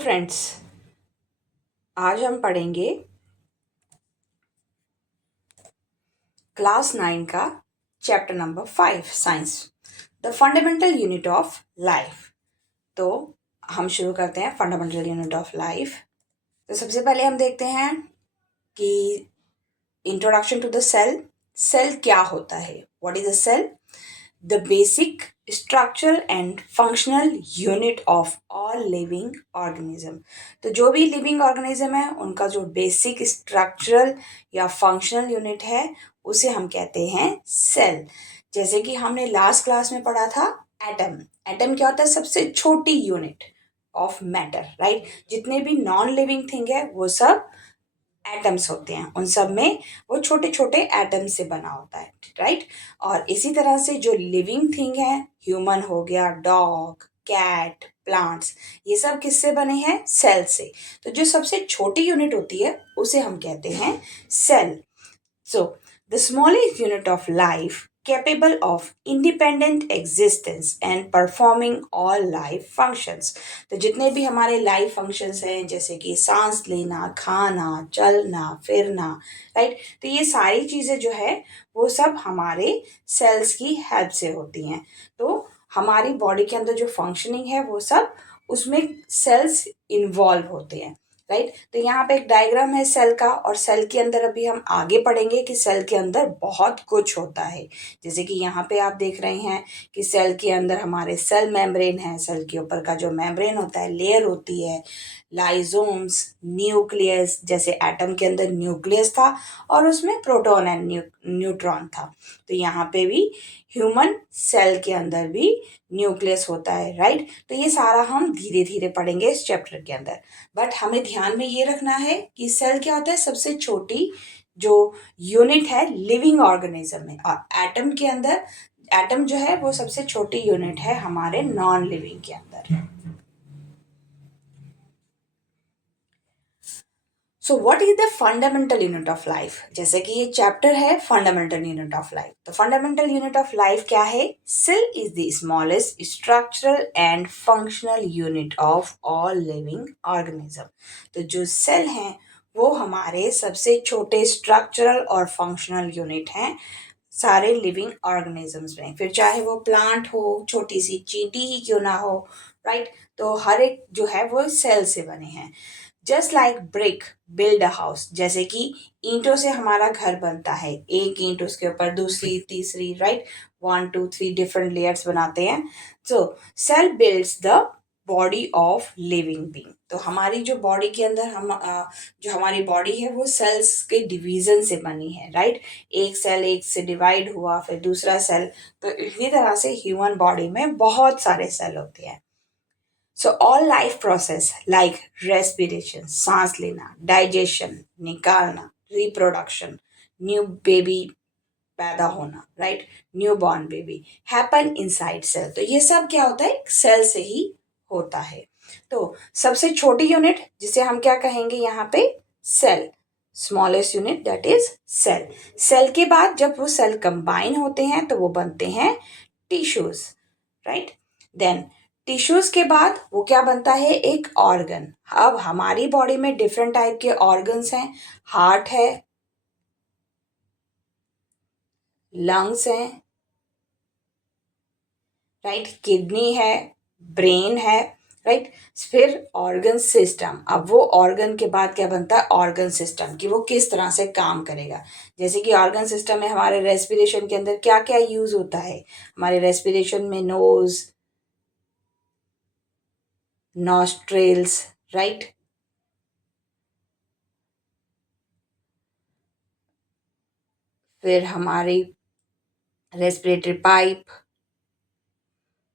Friends, आज हम पढ़ेंगे क्लास 9 का chapter number 5 science, the fundamental unit of life. तो हम शुरू करते हैं फंडामेंटल यूनिट ऑफ लाइफ। तो सबसे पहले हम देखते हैं कि introduction to the cell. Cell क्या होता है? What is a cell? The basic structure and functional unit of all living organism. तो जो भी लिविंग ऑर्गेनिज्म है उनका जो बेसिक स्ट्रक्चरल या फंक्शनल यूनिट है उसे हम कहते हैं सेल। जैसे कि हमने लास्ट क्लास में पढ़ा था एटम। एटम क्या होता है? सबसे छोटी यूनिट ऑफ मैटर, राइट। जितने भी नॉन लिविंग थिंग है वो सब एटम्स होते हैं, उन सब में वो छोटे छोटे एटम से बना होता है, राइट। और इसी तरह से जो लिविंग थिंग है, ह्यूमन हो गया, डॉग, कैट, प्लांट्स, ये सब किससे बने हैं? सेल से। तो जो सबसे छोटी यूनिट होती है उसे हम कहते हैं cell. So, the smallest unit of life capable of independent existence and performing all life functions। तो जितने भी हमारे लाइफ फंक्शंस हैं, जैसे कि सांस लेना, खाना, चलना, फिरना, राइट। तो ये सारी चीज़ें जो है वो सब हमारे सेल्स की हेल्प से होती हैं। तो हमारी बॉडी के अंदर जो फंक्शनिंग है वो सब उसमें सेल्स इन्वॉल्व होते हैं, राइट। तो यहाँ पे एक डायग्राम है सेल का, और सेल के अंदर अभी हम आगे पढ़ेंगे कि सेल के अंदर बहुत कुछ होता है। जैसे कि यहाँ पे आप देख रहे हैं कि सेल के अंदर हमारे सेल मेम्ब्रेन है। सेल के ऊपर का जो मेम्ब्रेन होता है, लेयर होती है, लाइजोम्स, न्यूक्लियस, जैसे एटम के अंदर न्यूक्लियस था और उसमें प्रोटॉन एंड न्यूट्रॉन था। तो यहाँ पे भी ह्यूमन सेल के अंदर भी न्यूक्लियस होता है, राइट। तो ये सारा हम धीरे धीरे पढ़ेंगे इस चैप्टर के अंदर। बट हमें ध्यान में ये रखना है कि सेल क्या होता है? सबसे छोटी जो यूनिट है लिविंग ऑर्गेनिज्म में। और एटम के अंदर, एटम जो है वो सबसे छोटी यूनिट है हमारे नॉन लिविंग के अंदर। So what is the fundamental unit of life? जैसे कि ये चैप्टर है फंडामेंटल यूनिट ऑफ लाइफ। तो फंडामेंटल यूनिट ऑफ लाइफ क्या है? Cell is the smallest structural and functional unit of all living organism. तो जो सेल हैं वो हमारे सबसे छोटे स्ट्रक्चरल और फंक्शनल यूनिट हैं सारे लिविंग ऑर्गेनिजम्स में। फिर चाहे वो प्लांट हो, छोटी सी चींटी ही क्यों ना हो, राइट। तो हर एक जो है वो सेल से बने हैं। Just like brick build a house, जैसे कि ईंटों से हमारा घर बनता है, एक ईंट उसके ऊपर दूसरी, तीसरी, राइट, 1 2 3 डिफरेंट लेयर्स बनाते हैं। So cell builds the body of living being. तो हमारी जो बॉडी के अंदर जो हमारी बॉडी है वो सेल्स के डिवीजन से बनी है, राइट। एक सेल एक से डिवाइड हुआ, फिर दूसरा सेल। तो इसी तरह से ह्यूमन बॉडी में बहुत सारे सेल होते हैं। So all life process like respiration, सांस लेना, डाइजेशन, निकालना, रिप्रोडक्शन, न्यू बेबी पैदा होना, right, new born baby, happen inside cell. तो ये सब क्या होता है? सेल से ही होता है। तो सबसे छोटी यूनिट जिसे हम क्या कहेंगे यहाँ पे? Cell. Smallest unit that is cell. Cell के बाद जब वो सेल कंबाइन होते हैं तो वो बनते हैं टिश्यूज, राइट। देन टिश्यूज के बाद वो क्या बनता है? एक ऑर्गन। अब हमारी बॉडी में डिफरेंट टाइप के ऑर्गन्स हैं। हार्ट है, लंग्स हैं, राइट, किडनी है, ब्रेन है, राइट। फिर ऑर्गन सिस्टम। अब वो ऑर्गन के बाद क्या बनता है? ऑर्गन सिस्टम, कि वो किस तरह से काम करेगा। जैसे कि ऑर्गन सिस्टम में हमारे रेस्पिरेशन के अंदर क्या क्या यूज होता है? हमारे रेस्पिरेशन में नोज, नॉस्ट्रेल्स, राइट, फिर हमारी रेस्पिरेटरी पाइप,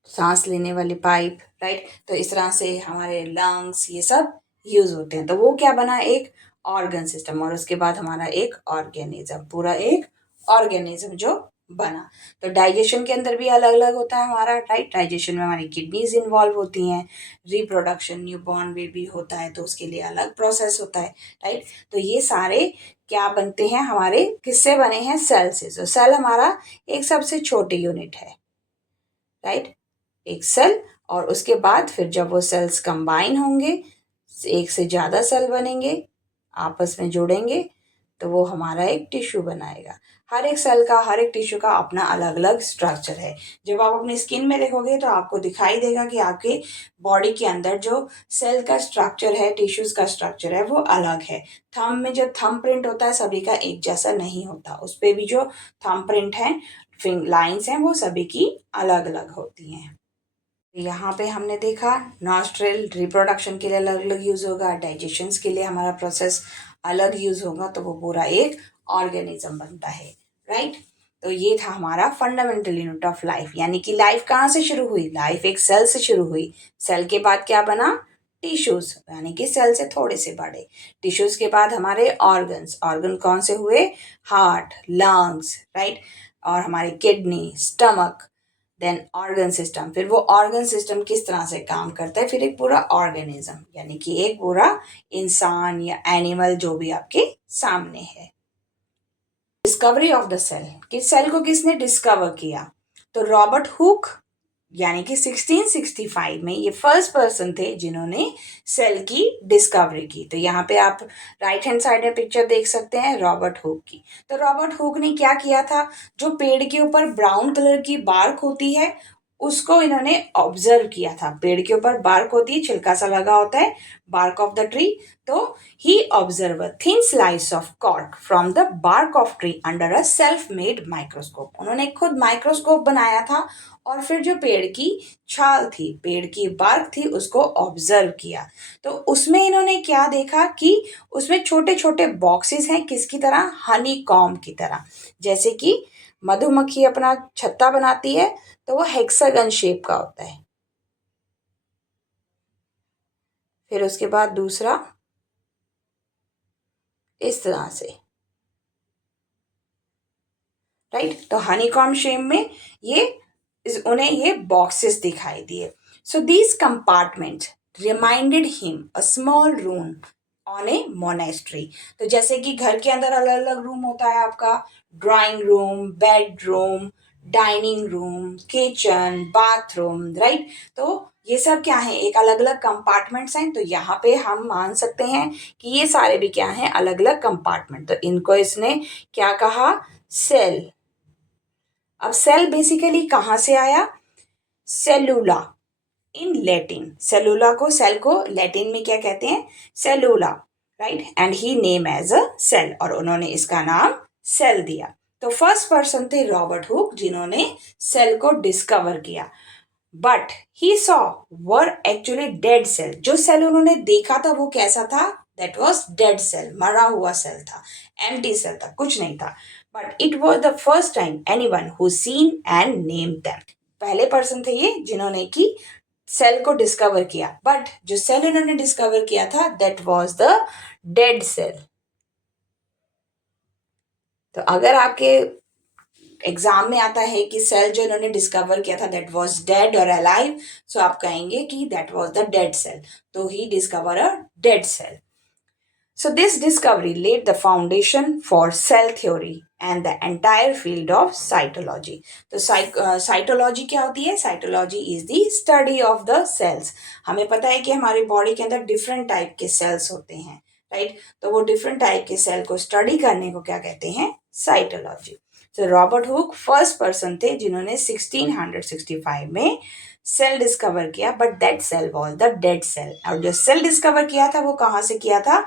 सांस लेने वाली पाइप, राइट। तो इस तरह से हमारे लंग्स, ये सब यूज होते हैं। तो वो क्या बना? एक ऑर्गन सिस्टम। और उसके बाद हमारा एक ऑर्गेनिज्म, पूरा एक ऑर्गेनिज्म जो बना। तो डाइजेशन के अंदर भी अलग अलग होता है हमारा, राइट। डाइजेशन में हमारी किडनीज इन्वॉल्व होती हैं। रिप्रोडक्शन, न्यू बॉर्न बेबी होता है तो उसके लिए अलग प्रोसेस होता है, राइट। तो ये सारे क्या बनते हैं? हमारे किससे बने हैं? सेल से। तो सेल हमारा एक सबसे छोटी यूनिट है, राइट, एक सेल। और उसके बाद फिर जब वो सेल्स कंबाइन होंगे एक से ज़्यादा सेल बनेंगे, आपस में जुड़ेंगे तो वो हमारा एक टिश्यू बनाएगा। हर एक सेल का, हर एक टिश्यू का अपना अलग अलग स्ट्रक्चर है। जब आप अपनी स्किन में देखोगे तो आपको दिखाई देगा कि आपके बॉडी के अंदर जो सेल का स्ट्रक्चर है, टिश्यूज का स्ट्रक्चर है, वो अलग है। थंब में जो थंब प्रिंट होता है सभी का एक जैसा नहीं होता, उस पर भी जो थंब प्रिंट है, लाइंस हैं, वो सभी की अलग अलग होती हैं। यहाँ पे हमने देखा नॉस्ट्रिल रिप्रोडक्शन के लिए अलग अलग यूज होगा, डाइजेशन के लिए हमारा प्रोसेस अलग यूज होगा, तो वो पूरा एक ऑर्गेनिज्म बनता है, राइट। तो ये था हमारा फंडामेंटल यूनिट ऑफ लाइफ, यानी कि लाइफ कहाँ से शुरू हुई? लाइफ एक सेल से शुरू हुई। सेल के बाद क्या बना? टिश्यूज, यानी कि सेल से थोड़े से बड़े। टिश्यूज के बाद हमारे ऑर्गन्स, ऑर्गन कौन से हुए? हार्ट, लंग्स, राइट, और हमारी kidney, stomach, then organ system. फिर वो ऑर्गन सिस्टम किस तरह से काम करता है? फिर एक पूरा ऑर्गेनिज्म, यानी कि एक पूरा इंसान या एनिमल जो भी आपके सामने है। डिस्कवरी ऑफ द सेल, कि सेल को किसने डिस्कवर किया? तो रॉबर्ट हुक, यानी कि 1665 में ये फर्स्ट पर्सन थे जिन्होंने सेल की डिस्कवरी की। तो यहाँ पे आप राइट हैंड साइड में पिक्चर देख सकते हैं रॉबर्ट हुक की। तो रॉबर्ट हुक ने क्या किया था? जो पेड़ के ऊपर ब्राउन कलर की बार्क होती है उसको इन्होंने ऑब्जर्व किया था। पेड़ के ऊपर बार्क होती है, छिलका सा लगा होता है, बार्क ऑफ द ट्री। तो he observe a thin slice of cork from the bark of tree under a self made microscope. उन्होंने खुद माइक्रोस्कोप बनाया था और फिर जो पेड़ की छाल थी, पेड़ की बार्क थी, उसको ऑब्जर्व किया। तो उसमें इन्होंने क्या देखा कि उसमें छोटे छोटे बॉक्सेस हैं, किसकी तरह? हनी कॉम्ब की तरह। जैसे कि मधुमक्खी अपना छत्ता बनाती है तो वो हेक्सागन शेप का होता है। फिर उसके बाद दूसरा इस तरह से, राइट। तो हनीकॉम्ब शेप में ये उन्हें ये बॉक्सेस दिखाई दिए। So these compartments reminded him a small room on A monastery. तो जैसे कि घर के अंदर अलग अलग रूम होता है आपका, drawing room, bedroom, dining room, kitchen, bathroom, right. तो ये सब क्या है? एक अलग अलग कंपार्टमेंट्स हैं। तो यहाँ पे हम मान सकते हैं कि ये सारे भी क्या हैं? अलग अलग कंपार्टमेंट। तो इनको इसने क्या कहा? सेल। अब सेल बेसिकली कहाँ से आया? सेलुला इन लैटिन। सेलुला को, सेल को लैटिन में क्या कहते हैं? Cellula, right. And he name as a cell, और उन्होंने इसका नाम सेल दिया। तो फर्स्ट पर्सन थे रॉबर्ट हुक जिन्होंने सेल को डिस्कवर किया। But he saw were actually dead cell. जो सेल उन्होंने देखा था वो कैसा था? दैट वॉज डेड सेल, मरा हुआ सेल था, एम्प्टी सेल था, कुछ नहीं था। But it was the first time any one who seen and name them. पहले पर्सन थे ये जिन्होंने की सेल को डिस्कवर किया। बट जो सेल उन्होंने डिस्कवर किया था that was the dead cell. तो अगर आपके एग्जाम में आता है कि सेल जो इन्होंने डिस्कवर किया था that was dead or alive, so आप कहेंगे कि that was the dead cell. तो he discover a dead cell. So this discovery led the foundation for cell theory and the entire field of cytology. तो cytology क्या होती है? Cytology is the study of the cells. हमें पता है कि हमारी बॉडी के अंदर डिफरेंट टाइप के सेल्स होते हैं, राइट। तो वो डिफरेंट टाइप के सेल को स्टडी करने को क्या कहते हैं? साइटोलॉजी। तो रॉबर्ट हुक फर्स्ट पर्सन थे जिन्होंने 1665 में सेल डिस्कवर किया। But that cell was the dead cell. और जो सेल डिस्कवर किया था वो कहाँ से किया था?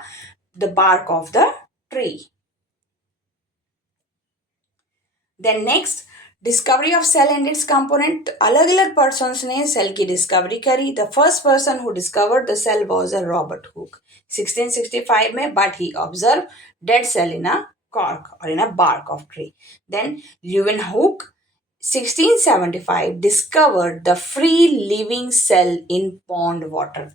The bark of the tree. Then next, discovery of cell and its component. अलग अलग पर्सन्स ने सेल की डिस्कवरी करी। The first person who discovered the cell was a Robert Hooke 1665 में, but he observe dead cell in a cork or in a bark of tree. Then Leeuwenhoek 1675 discovered the free living cell in pond water.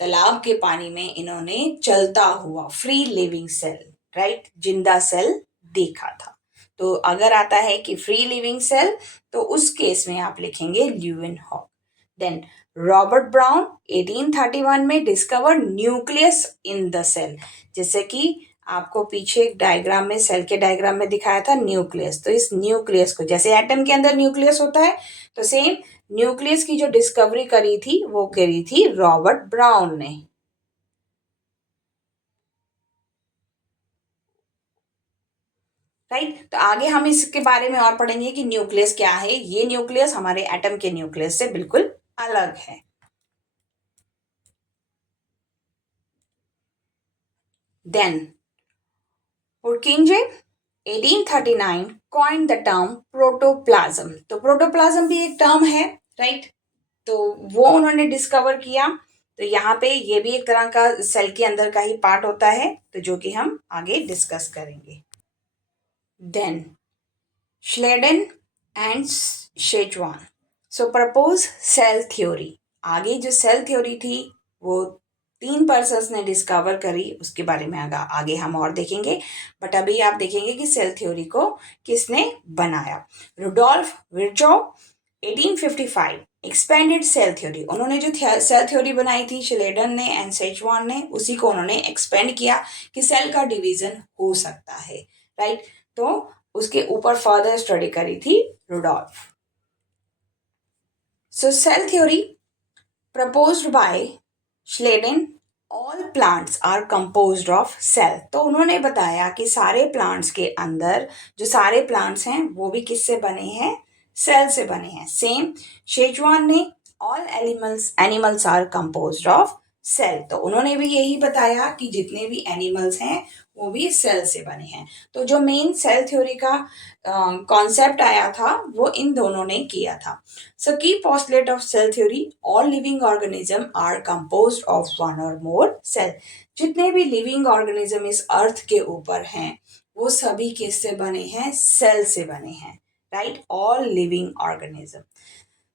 तालाब के पानी में इन्होंने चलता हुआ free living cell, right, जिंदा cell देखा था। तो अगर आता है कि फ्री लिविंग सेल तो उस केस में आप लिखेंगे ल्यूवेनहॉक। देन रॉबर्ट ब्राउन 1831 में discover nucleus in the cell. जैसे कि आपको पीछे एक डायग्राम में, सेल के डायग्राम में दिखाया था न्यूक्लियस। तो इस न्यूक्लियस को, जैसे एटम के अंदर न्यूक्लियस होता है, तो सेम न्यूक्लियस की जो डिस्कवरी करी थी वो करी थी रॉबर्ट ब्राउन ने। राइट। तो आगे हम इसके बारे में और पढ़ेंगे कि न्यूक्लियस क्या है। ये न्यूक्लियस हमारे एटम के न्यूक्लियस से बिल्कुल अलग है। Then Purkinje 1839 coin the term protoplasm. तो प्रोटोप्लाज्म भी एक टर्म है, राइट। तो वो उन्होंने डिस्कवर किया। तो यहाँ पे ये भी एक तरह का सेल के अंदर का ही पार्ट होता है, तो जो कि हम आगे डिस्कस करेंगे। Then Schleiden and Schwann so propose cell theory. आगे जो सेल थ्योरी थी वो 3 पर्सन्स ने डिस्कवर करी, उसके बारे में आगे हम और देखेंगे। बट अभी आप देखेंगे कि सेल थ्योरी को किसने बनाया। Rudolf Virchow 1855 expanded cell theory. उन्होंने जो सेल थ्योरी बनाई थी श्लेडन ने एंड सेजवान ने, उसी को उन्होंने एक्सपेंड किया कि सेल का डिवीजन हो सकता है, राइट। तो उसके ऊपर फर्दर स्टडी करी थी Rudolf. So cell theory proposed by Schleiden, all plants are composed of cell. तो उन्होंने बताया कि सारे प्लांट्स के अंदर जो सारे प्लांट्स हैं वो भी किससे बने हैं, सेल से बने हैं। सेम शेजवान ने all animals are composed of cell. तो उन्होंने भी यही बताया कि जितने भी एनिमल्स हैं वो भी सेल से बने हैं। तो जो मेन सेल थ्योरी का कॉन्सेप्ट आया था वो इन दोनों ने किया था। So key postulate of cell theory, all living organism are composed of one or more cell. जितने भी लिविंग ऑर्गेनिज्म इस अर्थ के ऊपर हैं वो सभी किससे बने हैं, सेल से बने हैं, राइट। All living organism.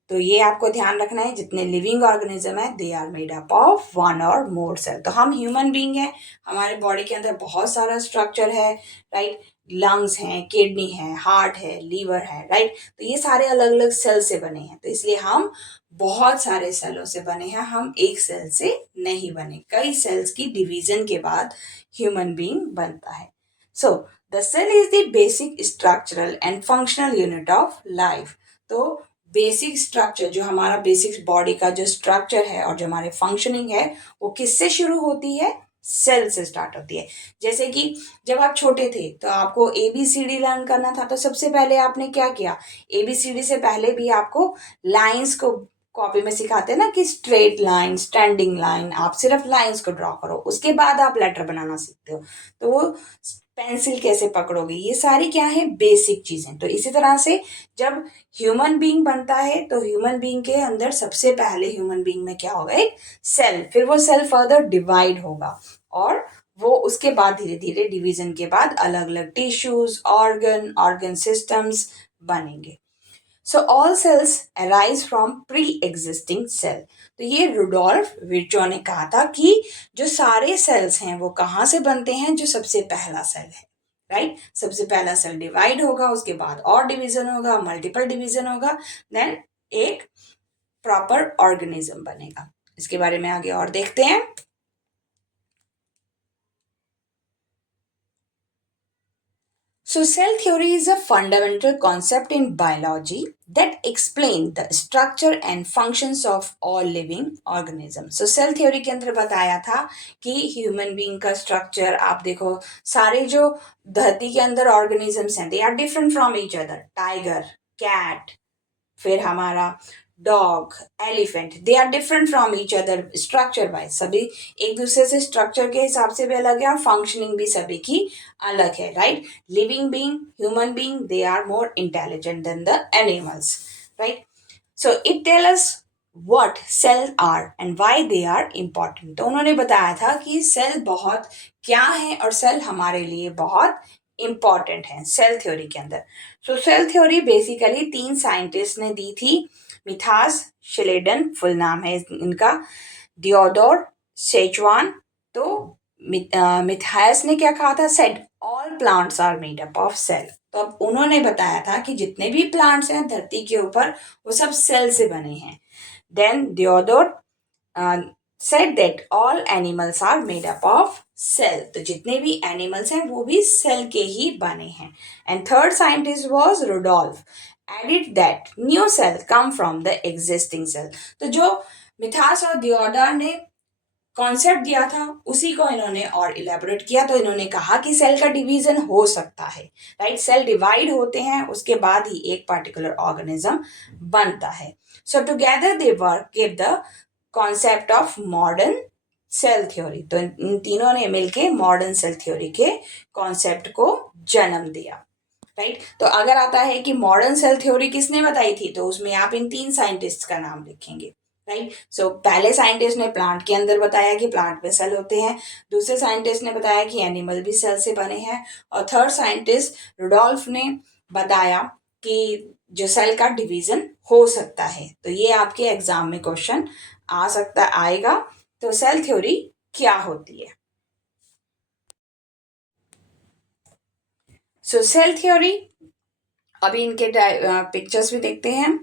तो ये आपको ध्यान रखना है, जितने लिविंग ऑर्गेनिज्म है they are made up of one or more cell. तो हम ह्यूमन बीइंग है, हमारे बॉडी के अंदर बहुत सारा स्ट्रक्चर है, राइट। लंग्स हैं, किडनी है, हार्ट है, लीवर है, राइट। तो ये सारे अलग अलग सेल से बने हैं। तो इसलिए हम बहुत सारे सेलों से बने हैं, हम एक सेल से नहीं बने। कई सेल्स की डिवीजन के बाद ह्यूमन बीइंग बनता है। So the cell is the basic structural and functional unit of life. तो बेसिक स्ट्रक्चर, जो हमारा बेसिक बॉडी का जो स्ट्रक्चर है और जो हमारे फंक्शनिंग है वो किससे शुरू होती है, सेल से स्टार्ट होती है। जैसे कि जब आप छोटे थे तो आपको ABCD लर्न करना था, तो सबसे पहले आपने क्या किया, ABCD से पहले भी आपको लाइंस को कॉपी में सिखाते हैं ना कि स्ट्रेट लाइन, स्टैंडिंग लाइन, आप सिर्फ लाइंस को ड्रॉ करो, उसके बाद आप लेटर बनाना सीखते हो। तो वो पेंसिल कैसे पकड़ोगे, ये सारी क्या है, बेसिक चीजें। तो इसी तरह से जब ह्यूमन बीइंग बनता है तो ह्यूमन बीइंग के अंदर सबसे पहले ह्यूमन बीइंग में क्या होगा, एक सेल। फिर वो सेल फर्दर डिवाइड होगा और वो उसके बाद धीरे धीरे डिवीजन के बाद अलग अलग टिश्यूज, ऑर्गन सिस्टम्स बनेंगे। So all cells arise from pre existing cell. तो ये रुडोल्फ विर्चो ने कहा था कि जो सारे सेल्स हैं वो कहाँ से बनते हैं, जो सबसे पहला सेल है, राइट। सबसे पहला सेल डिवाइड होगा, उसके बाद और डिवीजन होगा, मल्टीपल डिवीजन होगा, देन एक प्रॉपर ऑर्गेनिज्म बनेगा। इसके बारे में आगे और देखते हैं। So, cell theory is a fundamental concept in biology that explain the structure and functions of all living organisms. So, cell theory के अंदर बताया था कि ह्यूमन बीइंग का स्ट्रक्चर, आप देखो सारे जो धरती के अंदर ऑर्गेनिजम्स हैं they are different from each other. Tiger, cat, फिर हमारा dog, elephant, they are different from each other structure wise. सभी एक दूसरे से स्ट्रक्चर के हिसाब से भी अलग है और फंक्शनिंग भी सभी की अलग है, right. Living being, human being, they are more intelligent than the animals, right. So it tell us what cell are and why they are important. तो उन्होंने बताया था कि सेल बहुत क्या है और सेल हमारे लिए बहुत इंपॉर्टेंट है सेल थ्योरी के अंदर। सो सेल थ्योरी बेसिकली 3 साइंटिस्ट ने दी थी। मिथास शिलेडन फुल नाम है इनका, डियोडोर सेचवान। तो मिथास ने क्या कहा था, said all plants are made up of cell. तो अब उन्होंने बताया था कि जितने भी प्लांट्स हैं धरती के ऊपर वो सब सेल से बने हैं। Then Theodor said that all animals are made up of cell. तो जितने भी एनिमल्स हैं वो भी सेल के ही बने हैं। And third scientist was Rudolf added that new cell come from the existing cell. तो जो मिथास और डियोडर ने कॉन्सेप्ट दिया था उसी को इन्होंने और इलेबोरेट किया। तो इन्होंने कहा कि सेल का डिवीजन हो सकता है, राइट। सेल डिवाइड होते हैं, उसके बाद ही एक पर्टिकुलर ऑर्गेनिज्म बनता है। So together they work give the concept of modern cell theory. तो इन तीनों ने मिलके मॉडर्न सेल थ्योरी के कॉन्सेप्ट को जन्म दिया, राइट। तो अगर आता है कि मॉडर्न सेल थ्योरी किसने बताई थी, तो उसमें आप इन 3 साइंटिस्ट का नाम लिखेंगे, राइट। सो पहले साइंटिस्ट ने प्लांट के अंदर बताया कि प्लांट में सेल होते हैं, दूसरे साइंटिस्ट ने बताया कि एनिमल भी सेल से बने हैं, और थर्ड साइंटिस्ट रुडोल्फ ने बताया कि जो सेल का डिवीजन हो सकता है। तो ये आपके एग्जाम में क्वेश्चन आ सकता आएगा। तो सेल थ्योरी क्या होती है? सो सेल थ्योरी, अभी इनके पिक्चर्स भी देखते हैं।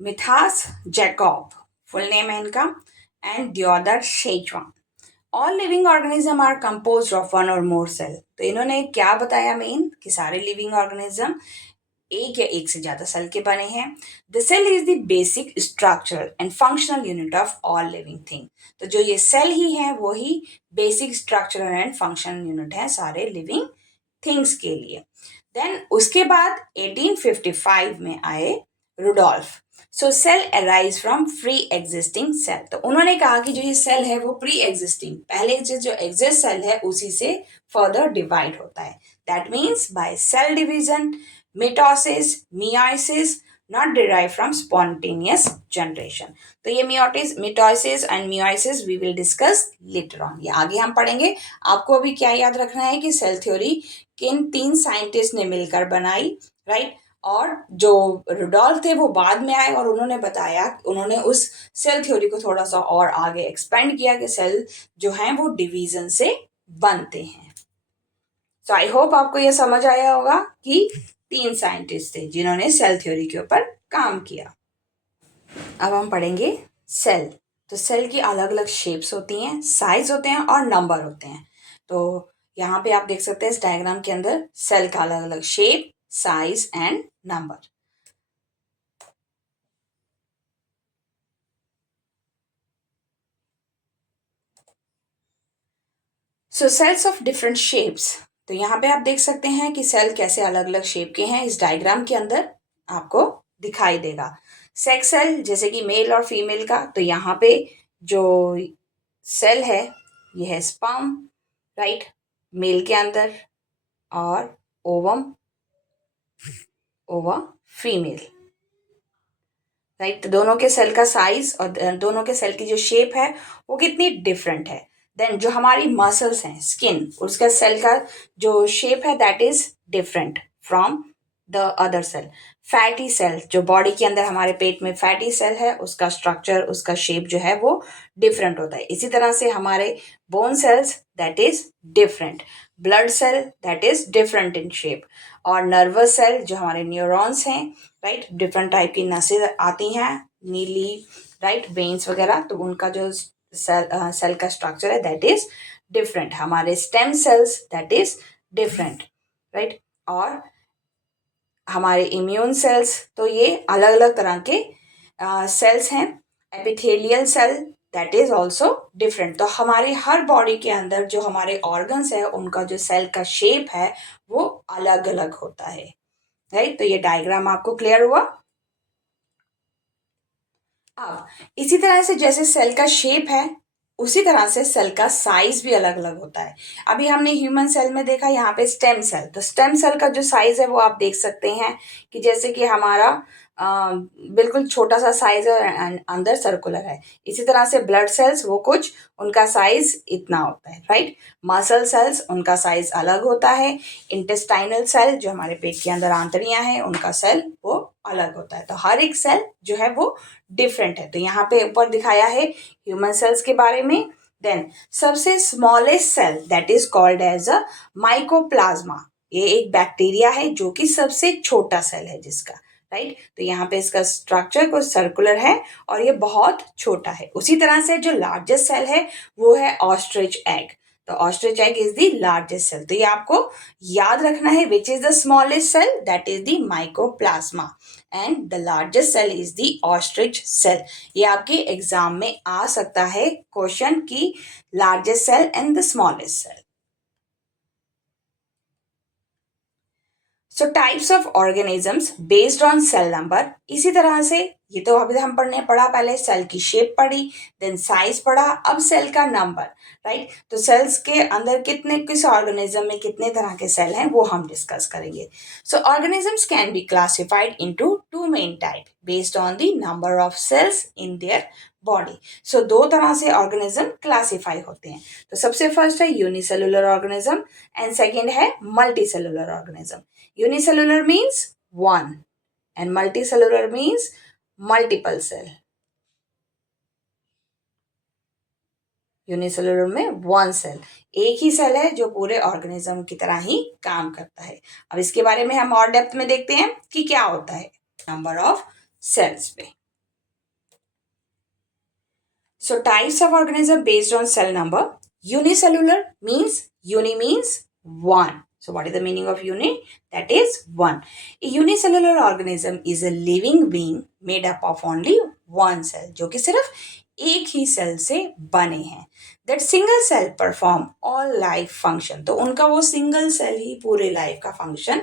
मिथास जैकब, फुल नेम है इनका, and Theodor Schwann. All living organism are composed of one or more cell. तो इन्होंने क्या बताया मेन, कि सारे लिविंग ऑर्गेनिज्म एक या एक से ज्यादा सेल के बने हैं। The cell is the basic structural and functional unit of all living thing. तो जो ये सेल ही है वो ही basic structural and functional unit है सारे लिविंग थिंग्स के लिए। देन उसके बाद 1855 में आए Rudolf. So cell arise from free existing cell. तो उन्होंने कहा कि जो ये सेल है वो प्री एग्जिस्टिंग, पहले से जो एग्जिस्ट सेल है उसी से फर्दर डिवाइड होता है। That means by cell division, mitosis, meiosis, not derived from spontaneous generation। तो ये mitosis and meiosis we will discuss later on, ये आगे हम पढ़ेंगे। आपको अभी क्या याद रखना है कि सेल थ्योरी किन 3 साइंटिस्ट ने मिलकर बनाई, राइट। और जो रुडोल्फ थे वो बाद में आए और उन्होंने बताया, उन्होंने उस सेल थ्योरी को थोड़ा सा और आगे एक्सपेंड किया कि सेल जो हैं वो डिवीजन से बनते हैं। सो आई होप आपको ये समझ आया होगा कि 3 साइंटिस्ट थे जिन्होंने सेल थ्योरी के ऊपर काम किया। अब हम पढ़ेंगे सेल। तो सेल की अलग अलग शेप्स होती हैं, साइज होते हैं और नंबर होते हैं। तो यहाँ पे आप देख सकते हैं इस डायग्राम के अंदर सेल का अलग अलग shape, size and number. So cells of different shapes. तो यहाँ पे आप देख सकते हैं कि सेल कैसे अलग अलग शेप के हैं, इस डायग्राम के अंदर आपको दिखाई देगा। सेक्स सेल जैसे कि मेल और फीमेल का, तो यहाँ पे जो सेल है ये है स्पर्म, राइट, मेल के अंदर, और ओवम, ओवा फीमेल, राइट। तो दोनों के सेल का साइज और दोनों के सेल की जो शेप है वो कितनी डिफरेंट है। देन जो हमारी मसल्स हैं, स्किन, उसका सेल का जो शेप है that is different from the other cell. Fatty cell, जो बॉडी के अंदर हमारे पेट में फैटी सेल है, उसका स्ट्रक्चर, उसका शेप जो है वो डिफरेंट होता है। इसी तरह से हमारे bone cells that is different, blood cell that is different in shape, और नर्वस सेल जो हमारे न्यूरॉन्स हैं, राइट, डिफरेंट टाइप की नसें आती हैं, नीली, राइट, वेन्स वगैरह, तो उनका जो सेल का स्ट्रक्चर है दैट इज डिफरेंट। हमारे stem cells that is different, right. और हमारे इम्यून सेल्स, तो ये अलग अलग तरह के सेल्स हैं। Epithelial cell that is also different. तो हमारे हर बॉडी के अंदर जो हमारे ऑर्गन्स है उनका जो सेल का शेप है वो अलग अलग होता है, राइट। तो ये डायग्राम आपको क्लियर हुआ। अब इसी तरह से जैसे सेल का शेप है उसी तरह से सेल का साइज भी अलग अलग होता है। अभी हमने ह्यूमन सेल में देखा, यहाँ पे स्टेम सेल, तो स्टेम सेल का जो साइज है वो आप देख सकते हैं कि जैसे कि हमारा बिल्कुल छोटा सा साइज है और अंदर सर्कुलर है। इसी तरह से ब्लड सेल्स वो कुछ उनका साइज इतना होता है, राइट। मसल सेल्स उनका साइज अलग होता है। इंटेस्टाइनल सेल जो हमारे पेट के अंदर आंतड़ियां हैं उनका सेल वो अलग होता है। तो हर एक सेल जो है वो डिफरेंट है। तो यहाँ पे ऊपर दिखाया है ह्यूमन सेल्स के बारे में। देन सबसे smallest cell that is called as a mycoplasma. ये एक बैक्टीरिया है जो कि सबसे छोटा सेल है जिसका, राइट। तो यहाँ पे इसका स्ट्रक्चर कुछ सर्कुलर है और ये बहुत छोटा है। उसी तरह से जो लार्जेस्ट सेल है वो है ऑस्ट्रिच एग। तो ostrich egg is the largest cell. तो ये आपको याद रखना है, which is the smallest cell, that is the mycoplasma and the largest cell is the ostrich cell. ये आपके एग्जाम में आ सकता है क्वेश्चन की largest cell and the smallest cell. So types of organisms based on cell number. इसी तरह से ये तो अभी हम पढ़ा पहले सेल की शेप पढ़ी, देन साइज पढ़ा, अब सेल का नंबर, राइट। तो सेल्स के अंदर कितने, किस ऑर्गेनिज्म में कितने तरह के सेल हैं वो हम डिस्कस करेंगे। So organisms can be classified into two main type based on the number of cells in their body. So दो तरह से ऑर्गेनिज्म क्लासिफाई होते हैं। तो सबसे फर्स्ट है यूनिसेलुलर ऑर्गेनिज्म एंड सेकेंड है multicellular organism. Unicellular means one and multicellular means multiple cell. Unicellular में वन सेल, एक ही सेल है जो पूरे ऑर्गेनिज्म की तरह ही काम करता है। अब इसके बारे में हम और डेप्थ में देखते हैं कि क्या होता है नंबर ऑफ सेल्स पे। सो types of organism based on cell number. Unicellular means, uni means one. So what is the meaning of uni? That is one. A unicellular organism is a living being made up of only one cell, जो कि सिर्फ एक ही cell से बने हैं। That single cell perform all life function. तो उनका वो सिंगल सेल ही पूरे लाइफ का फंक्शन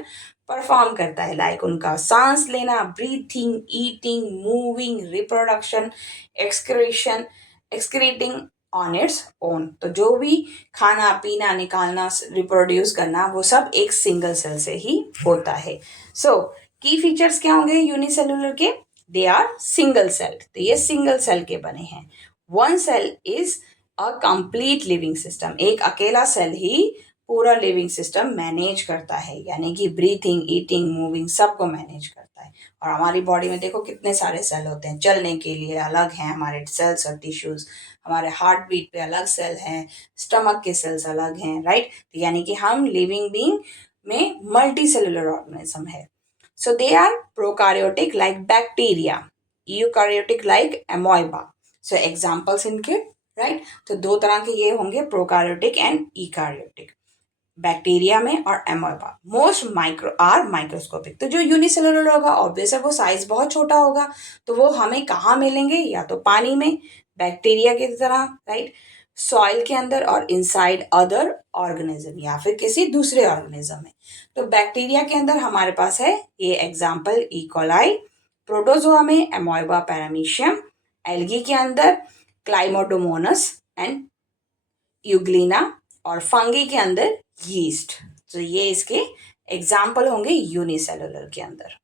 परफॉर्म करता है, लाइक उनका सांस लेना, breathing, eating, moving, reproduction, excretion, excreting on its own. तो जो भी खाना पीना, निकालना, रिप्रोड्यूस करना, वो सब एक सिंगल सेल से ही होता है। सो की फीचर्स क्या होंगे यूनिसेलुलर के? दे आर सिंगल सेल, तो ये सिंगल सेल के बने हैं। One cell is a complete living system, एक अकेला सेल ही पूरा लिविंग सिस्टम मैनेज करता है, यानी कि ब्रीथिंग, ईटिंग, मूविंग सबको मैनेज करता है। और हमारी बॉडी में देखो कितने सारे सेल होते हैं, चलने के लिए अलग हैं हमारे सेल्स और टिश्यूज, हमारे हार्ट बीट पे अलग सेल हैं, स्टमक के सेल्स अलग हैं, राइट। यानी कि हम लिविंग बीइंग में मल्टी सेलुलर ऑर्गेनिज्म है। So they are prokaryotic like bacteria, eukaryotic like amoeba. So examples इनके, राइट। तो दो तरह के ये होंगे, प्रोकार्योटिक एंड ईकार्योटिक, बैक्टीरिया में और amoeba. Most micro are microscopic. तो जो यूनिसेलुलर होगा ऑब्वियस है वो साइज बहुत छोटा होगा, तो वो हमें कहाँ मिलेंगे? या तो पानी में बैक्टीरिया की तरह, राइट, सॉइल के अंदर, और इनसाइड अदर ऑर्गेनिज्म या फिर किसी दूसरे ऑर्गेनिज्म में। तो बैक्टीरिया के अंदर हमारे पास है ये एग्जाम्पल इकोलाई, प्रोटोजोआ में एमोइबा पैरामीशियम, एल्गी के अंदर क्लाइमोडोमोनस एंड यूग्लिना, और फंगी के अंदर यीस्ट। तो ये इसके एग्जाम्पल होंगे यूनिसेलुलर के अंदर।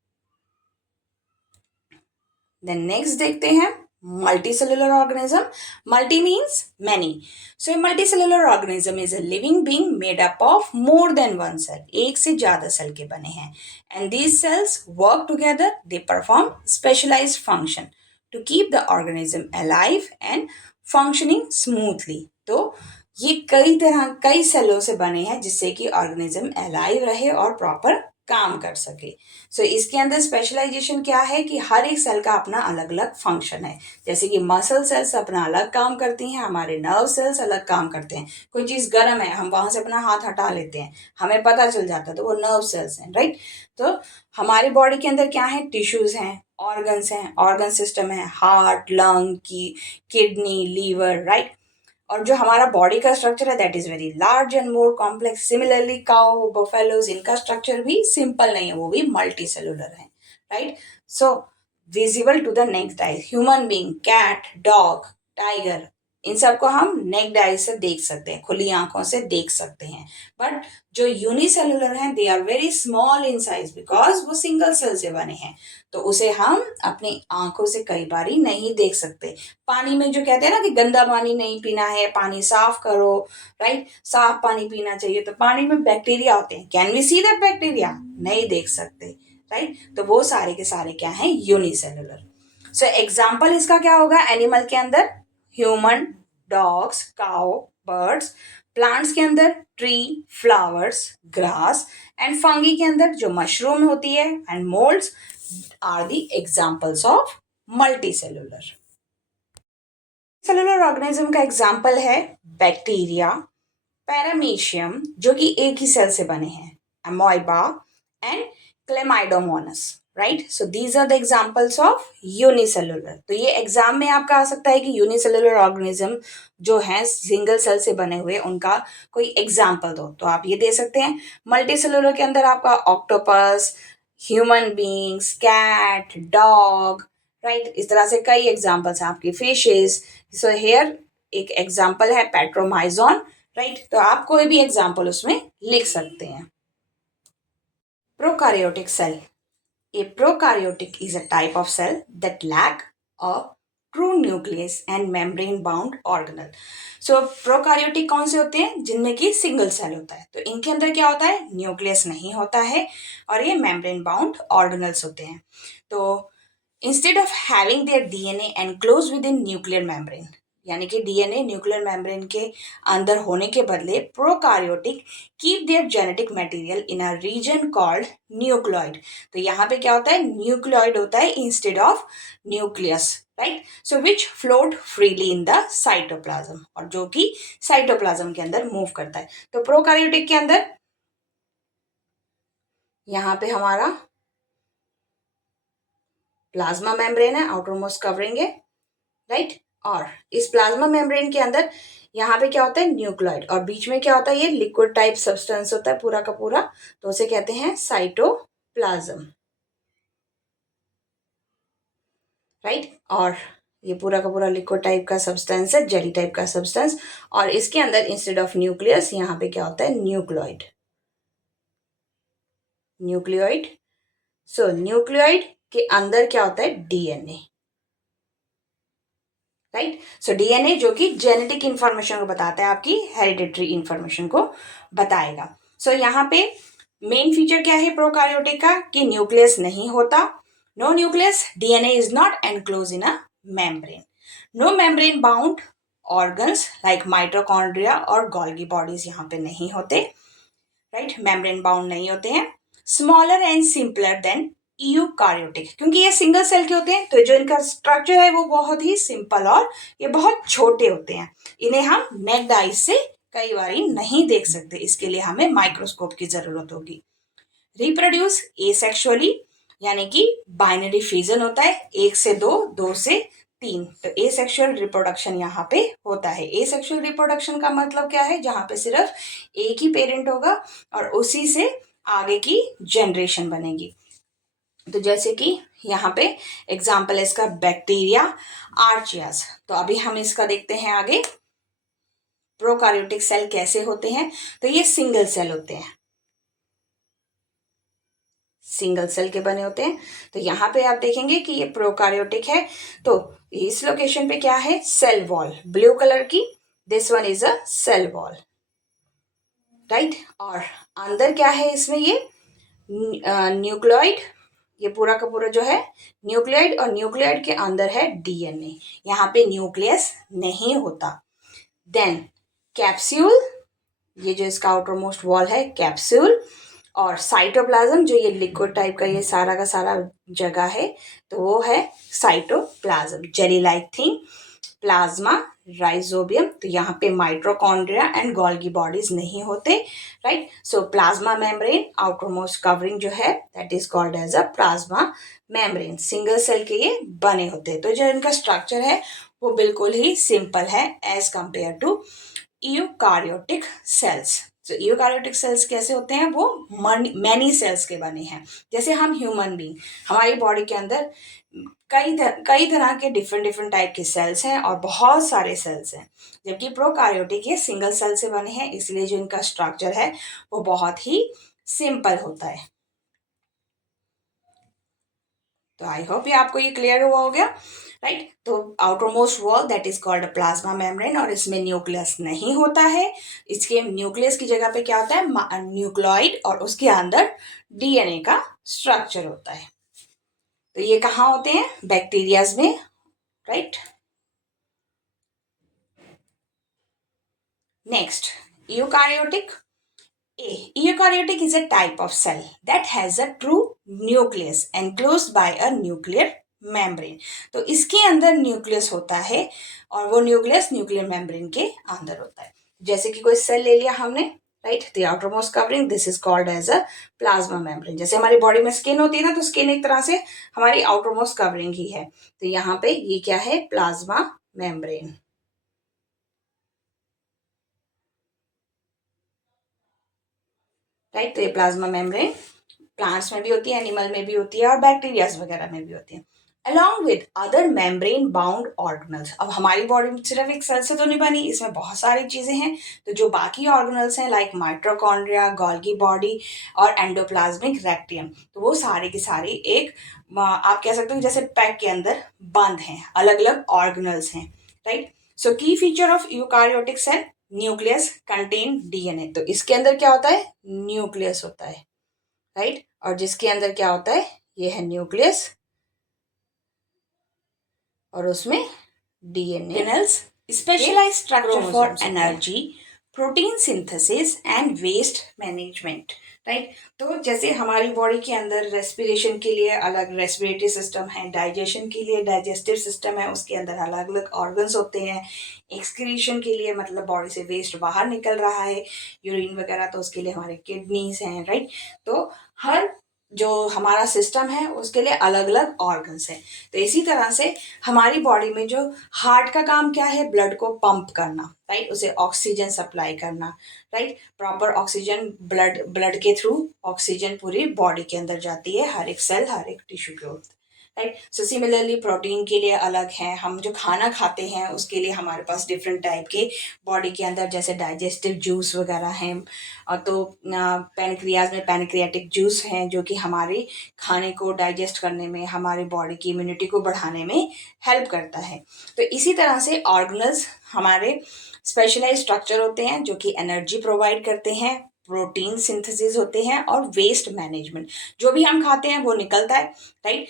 देन नेक्स्ट देखते हैं multicellular organism. Multi means many. So a multicellular organism is a living being made up of more than one cell, एक से ज्यादा सेल के बने हैं। And these cells work together, they perform specialized function to keep the organism alive and functioning smoothly. तो ये कई सेलों से बने हैं जिससे कि ऑर्गेनिज्म अलाइव रहे और प्रॉपर काम कर सके। सो इसके अंदर स्पेशलाइजेशन क्या है कि हर एक सेल का अपना अलग अलग फंक्शन है। जैसे कि मसल सेल्स अपना अलग काम करती हैं, हमारे नर्व सेल्स अलग काम करते हैं। कोई चीज़ गर्म है, हम वहाँ से अपना हाथ हटा लेते हैं, हमें पता चल जाता है, तो वो नर्व सेल्स हैं, राइट। तो हमारी बॉडी के अंदर क्या है? टिश्यूज हैं, ऑर्गन्स हैं, ऑर्गन सिस्टम है, हार्ट, लंग की, किडनी, लीवर, राइट। और जो हमारा बॉडी का स्ट्रक्चर है that is very large and more complex. Similarly cow, buffaloes, इनका स्ट्रक्चर भी सिंपल नहीं है, वो भी मल्टी सेलुलर है, right. So visible to the next eye, human being, cat, dog, tiger, इन सबको हम नेक्ड आई से देख सकते हैं, खुली आंखों से देख सकते हैं। बट जो यूनिसेलुलर हैं they are very small in size because वो सिंगल सेल से बने हैं, तो उसे हम अपनी आंखों से कई बारी नहीं देख सकते। पानी में जो कहते हैं ना कि गंदा पानी नहीं पीना है, पानी साफ करो, राइट, साफ पानी पीना चाहिए, तो पानी में बैक्टीरिया होते हैं, can we see that bacteria? नहीं देख सकते, राइट। तो वो सारे के सारे क्या हैं? यूनिसेलुलर। सो एग्जाम्पल इसका क्या होगा? एनिमल के अंदर human, dogs, cow, birds, plants के अंदर tree, flowers, grass, and fungi के अंदर जो मशरूम होती है and moulds are the examples of multicellular. Cellular organism का एग्जाम्पल है बैक्टीरिया, पैरामीशियम जो कि एक ही सेल से बने हैं, amoeba and Chlamydomonas, right. So these are the examples of unicellular. तो ये एग्जाम में आपका आ सकता है कि यूनिसेलुलर ऑर्गेनिज्म जो है सिंगल सेल से बने हुए, उनका कोई एग्जाम्पल दो, तो आप ये दे सकते हैं। मल्टी सेलुलर के अंदर आपका octopus, human beings, cat, dog, right, इस तरह से कई एग्जाम्पल्स हैं आपकी, फिशेस। सो हेयर एक एग्जाम्पल है पेट्रोमाइजोन, राइट। तो आप कोई भी एग्जाम्पल उसमें लिख सकते हैं। Prokaryotic cell, a prokaryotic is a type of cell that lack a true nucleus and membrane bound organelle. So prokaryotic कौन से होते हैं? जिनमें कि सिंगल सेल होता है। तो इनके अंदर क्या होता है? न्यूक्लियस नहीं होता है और ये मेम्ब्रेन बाउंड ऑर्गेनल्स होते हैं। तो instead of having their DNA enclose with in nuclear membrane, यानी कि डीएनए न्यूक्लियर मेम्ब्रेन के अंदर होने के बदले prokaryotic keep their genetic material in a reason called nucleoid. तो यहाँ पे क्या होता है? न्यूक्लियोइड होता है instead of nucleus, right. So which float freely in the cytoplasm, और जो कि साइटोप्लाज्म के अंदर मूव करता है। तो प्रोकार्योटिक के अंदर यहाँ पे हमारा प्लाज्मा मेम्ब्रेन है, आउटर मोस्ट कवरिंग है, राइट। और इस प्लाज्मा मेम्ब्रेन के अंदर यहाँ पे क्या होता है? न्यूक्लियोइड, और बीच में क्या होता है? ये लिक्विड टाइप सब्सटेंस होता है पूरा का पूरा, तो उसे कहते हैं साइटोप्लाज्म, राइट। और ये पूरा का पूरा लिक्विड टाइप का सब्सटेंस है, जेली टाइप का सब्सटेंस, और इसके अंदर इंस्टेड ऑफ न्यूक्लियस यहाँ पे क्या होता है? Nucleoid, nucleoid. सो न्यूक्लियोइड के अंदर क्या होता है? DNA, right. सो डीएनए जो कि जेनेटिक इंफॉर्मेशन को बताता है, आपकी हेरिडिटरी इंफॉर्मेशन को बताएगा। सो यहाँ पे मेन फीचर क्या है प्रोकार्योटिक का? कि न्यूक्लियस नहीं होता, no nucleus, DNA is not enclose in a membrane, no membrane bound organs like mitochondria और गोल्गी बॉडीज यहाँ पे नहीं होते, राइट, मेम्ब्रेन बाउंड नहीं होते हैं। Smaller and simpler than eukaryotic, क्योंकि ये सिंगल सेल के होते हैं, तो जो इनका स्ट्रक्चर है वो बहुत ही सिंपल और ये बहुत छोटे होते हैं। इन्हें हम नेक्ड आइज से कई बार नहीं देख सकते, इसके लिए हमें माइक्रोस्कोप की जरूरत होगी। रिप्रोड्यूस एसेक्सुअली, यानी कि बाइनरी फ्यूजन होता है, 1 से 2, 2 से 3, तो एसेक्सुअल रिप्रोडक्शन यहाँ पे होता है। एसेक्सुअल रिप्रोडक्शन का मतलब क्या है? जहाँ पे सिर्फ एक ही पेरेंट होगा और उसी से आगे की जनरेशन बनेगी। तो जैसे कि यहाँ पे एग्जाम्पल है इसका बैक्टीरिया आर्चियास। तो अभी हम इसका देखते हैं आगे प्रोकार्योटिक सेल कैसे होते हैं। तो ये सिंगल सेल होते हैं, सिंगल सेल के बने होते हैं। तो यहाँ पे आप देखेंगे कि ये प्रोकार्योटिक है, तो इस लोकेशन पे क्या है? सेल वॉल ब्लू कलर की, this one is a cell wall, right. और अंदर क्या है इसमें? ये न्यूक्लियोइड, ये पूरा का पूरा जो है न्यूक्लियोइड, और न्यूक्लियोइड के अंदर है डीएनए, यहाँ पे न्यूक्लियस नहीं होता। देन कैप्सूल, ये जो इसका आउटर मोस्ट वॉल है कैप्सूल, और साइटोप्लाज्म जो ये लिक्विड टाइप का ये सारा का सारा जगह है, तो वो है cytoplasm, jelly like thing, plasma, rhizobium. तो यहाँ पे माइटोकॉन्ड्रिया एंड गोल्गी बॉडीज नहीं होते, right. So plasma membrane outer most covering जो है that is called as a plasma membrane, single cell के ये बने होते हैं। तो जो इनका स्ट्रक्चर है वो बिल्कुल ही सिंपल है as compare to eukaryotic cells. तो यूकार्योटिक सेल्स कैसे होते हैं? वो मैनी सेल्स के बने हैं। जैसे हम ह्यूमन बीइंग, हमारी बॉडी के अंदर कई तरह के डिफरेंट डिफरेंट टाइप के सेल्स हैं और बहुत सारे सेल्स हैं, जबकि प्रोकार्योटिक ये सिंगल सेल से बने हैं, इसलिए जो इनका स्ट्रक्चर है वो बहुत ही सिंपल होता है। तो आई होप ये आपको ये क्लियर हुआ हो गया, राइट। तो outer most wall that is called plasma membrane, और इसमें न्यूक्लियस नहीं होता है। इसके न्यूक्लियस की जगह पे क्या होता है? न्यूक्लियोइड, और उसके अंदर डीएनए का स्ट्रक्चर होता है। तो ये कहाँ होते हैं? बैक्टीरियाज में, right. Next, eukaryotic. Eukaryotic is a type of cell that has a true nucleus enclosed by a nuclear membrane. तो इसके अंदर न्यूक्लियस होता है और वो न्यूक्लियस न्यूक्लियर मेम्ब्रेन के अंदर होता है। जैसे कि कोई सेल ले लिया हमने, right, the outer most covering, this is called as a plasma membrane. जैसे हमारी बॉडी में स्किन होती है ना, तो स्किन एक तरह से हमारी आउटर मोस्ट कवरिंग ही है। तो यहाँ पे ये क्या है, प्लाज्मा मेम्ब्रेन, राइट। तो ये प्लाज्मा मेम्ब्रेन प्लांट्स में भी होती है, एनिमल में भी होती है, और बैक्टीरियाज वगैरह में भी होती है। Along with other membrane bound organelles. अब हमारी बॉडी सिर्फ एक सेल से तो नहीं बनी, इसमें बहुत सारी चीजें हैं। तो जो बाकी ऑर्गेनल्स हैं लाइक माइटोकॉन्ड्रिया, गोल्गी बॉडी और एंडोप्लाज्मिक रेक्टियम, तो वो सारी की सारी एक आप कह सकते हो जैसे पैक के अंदर बंद हैं, अलग अलग ऑर्गेनल्स हैं, right. So key feature of eukaryotic cell, nucleus contain DNA. तो इसके अंदर क्या होता है, न्यूक्लियस होता है, राइट। और जिसके अंदर क्या होता है, ये है न्यूक्लियस और उसमें DNA, specialised structure for energy, protein synthesis and waste management, right. तो जैसे हमारी बॉडी के अंदर रेस्पिरेशन के लिए अलग रेस्पिरेटरी सिस्टम है, डाइजेशन के लिए डाइजेस्टिव सिस्टम है, उसके अंदर अलग अलग ऑर्गन्स होते हैं। एक्सक्रीशन के लिए मतलब बॉडी से वेस्ट बाहर निकल रहा है, यूरिन वगैरह, तो उसके लिए हमारे किडनीज हैं, राइट। तो हर जो हमारा सिस्टम है उसके लिए अलग अलग ऑर्गन्स हैं। तो इसी तरह से हमारी बॉडी में जो हार्ट का काम क्या है, ब्लड को पंप करना, राइट, उसे ऑक्सीजन सप्लाई करना, राइट। प्रॉपर ऑक्सीजन ब्लड के थ्रू ऑक्सीजन पूरी बॉडी के अंदर जाती है, हर एक सेल हर एक टिश्यू के ऊपर, राइट। सो सिमिलरली प्रोटीन के लिए अलग है, हम जो खाना खाते हैं उसके लिए हमारे पास डिफरेंट टाइप के बॉडी के अंदर जैसे डाइजेस्टिव जूस वगैरह हैं, और तो पैनक्रियाज में पैनक्रियाटिक जूस हैं जो कि हमारे खाने को डाइजेस्ट करने में, हमारी बॉडी की इम्यूनिटी को बढ़ाने में हेल्प करता है। तो इसी तरह से ऑर्गेनल्स हमारे स्पेशलाइज स्ट्रक्चर होते हैं जो कि एनर्जी प्रोवाइड करते हैं, प्रोटीन सिंथेसिस होते हैं, और वेस्ट मैनेजमेंट, जो भी हम खाते हैं वो निकलता है, राइट,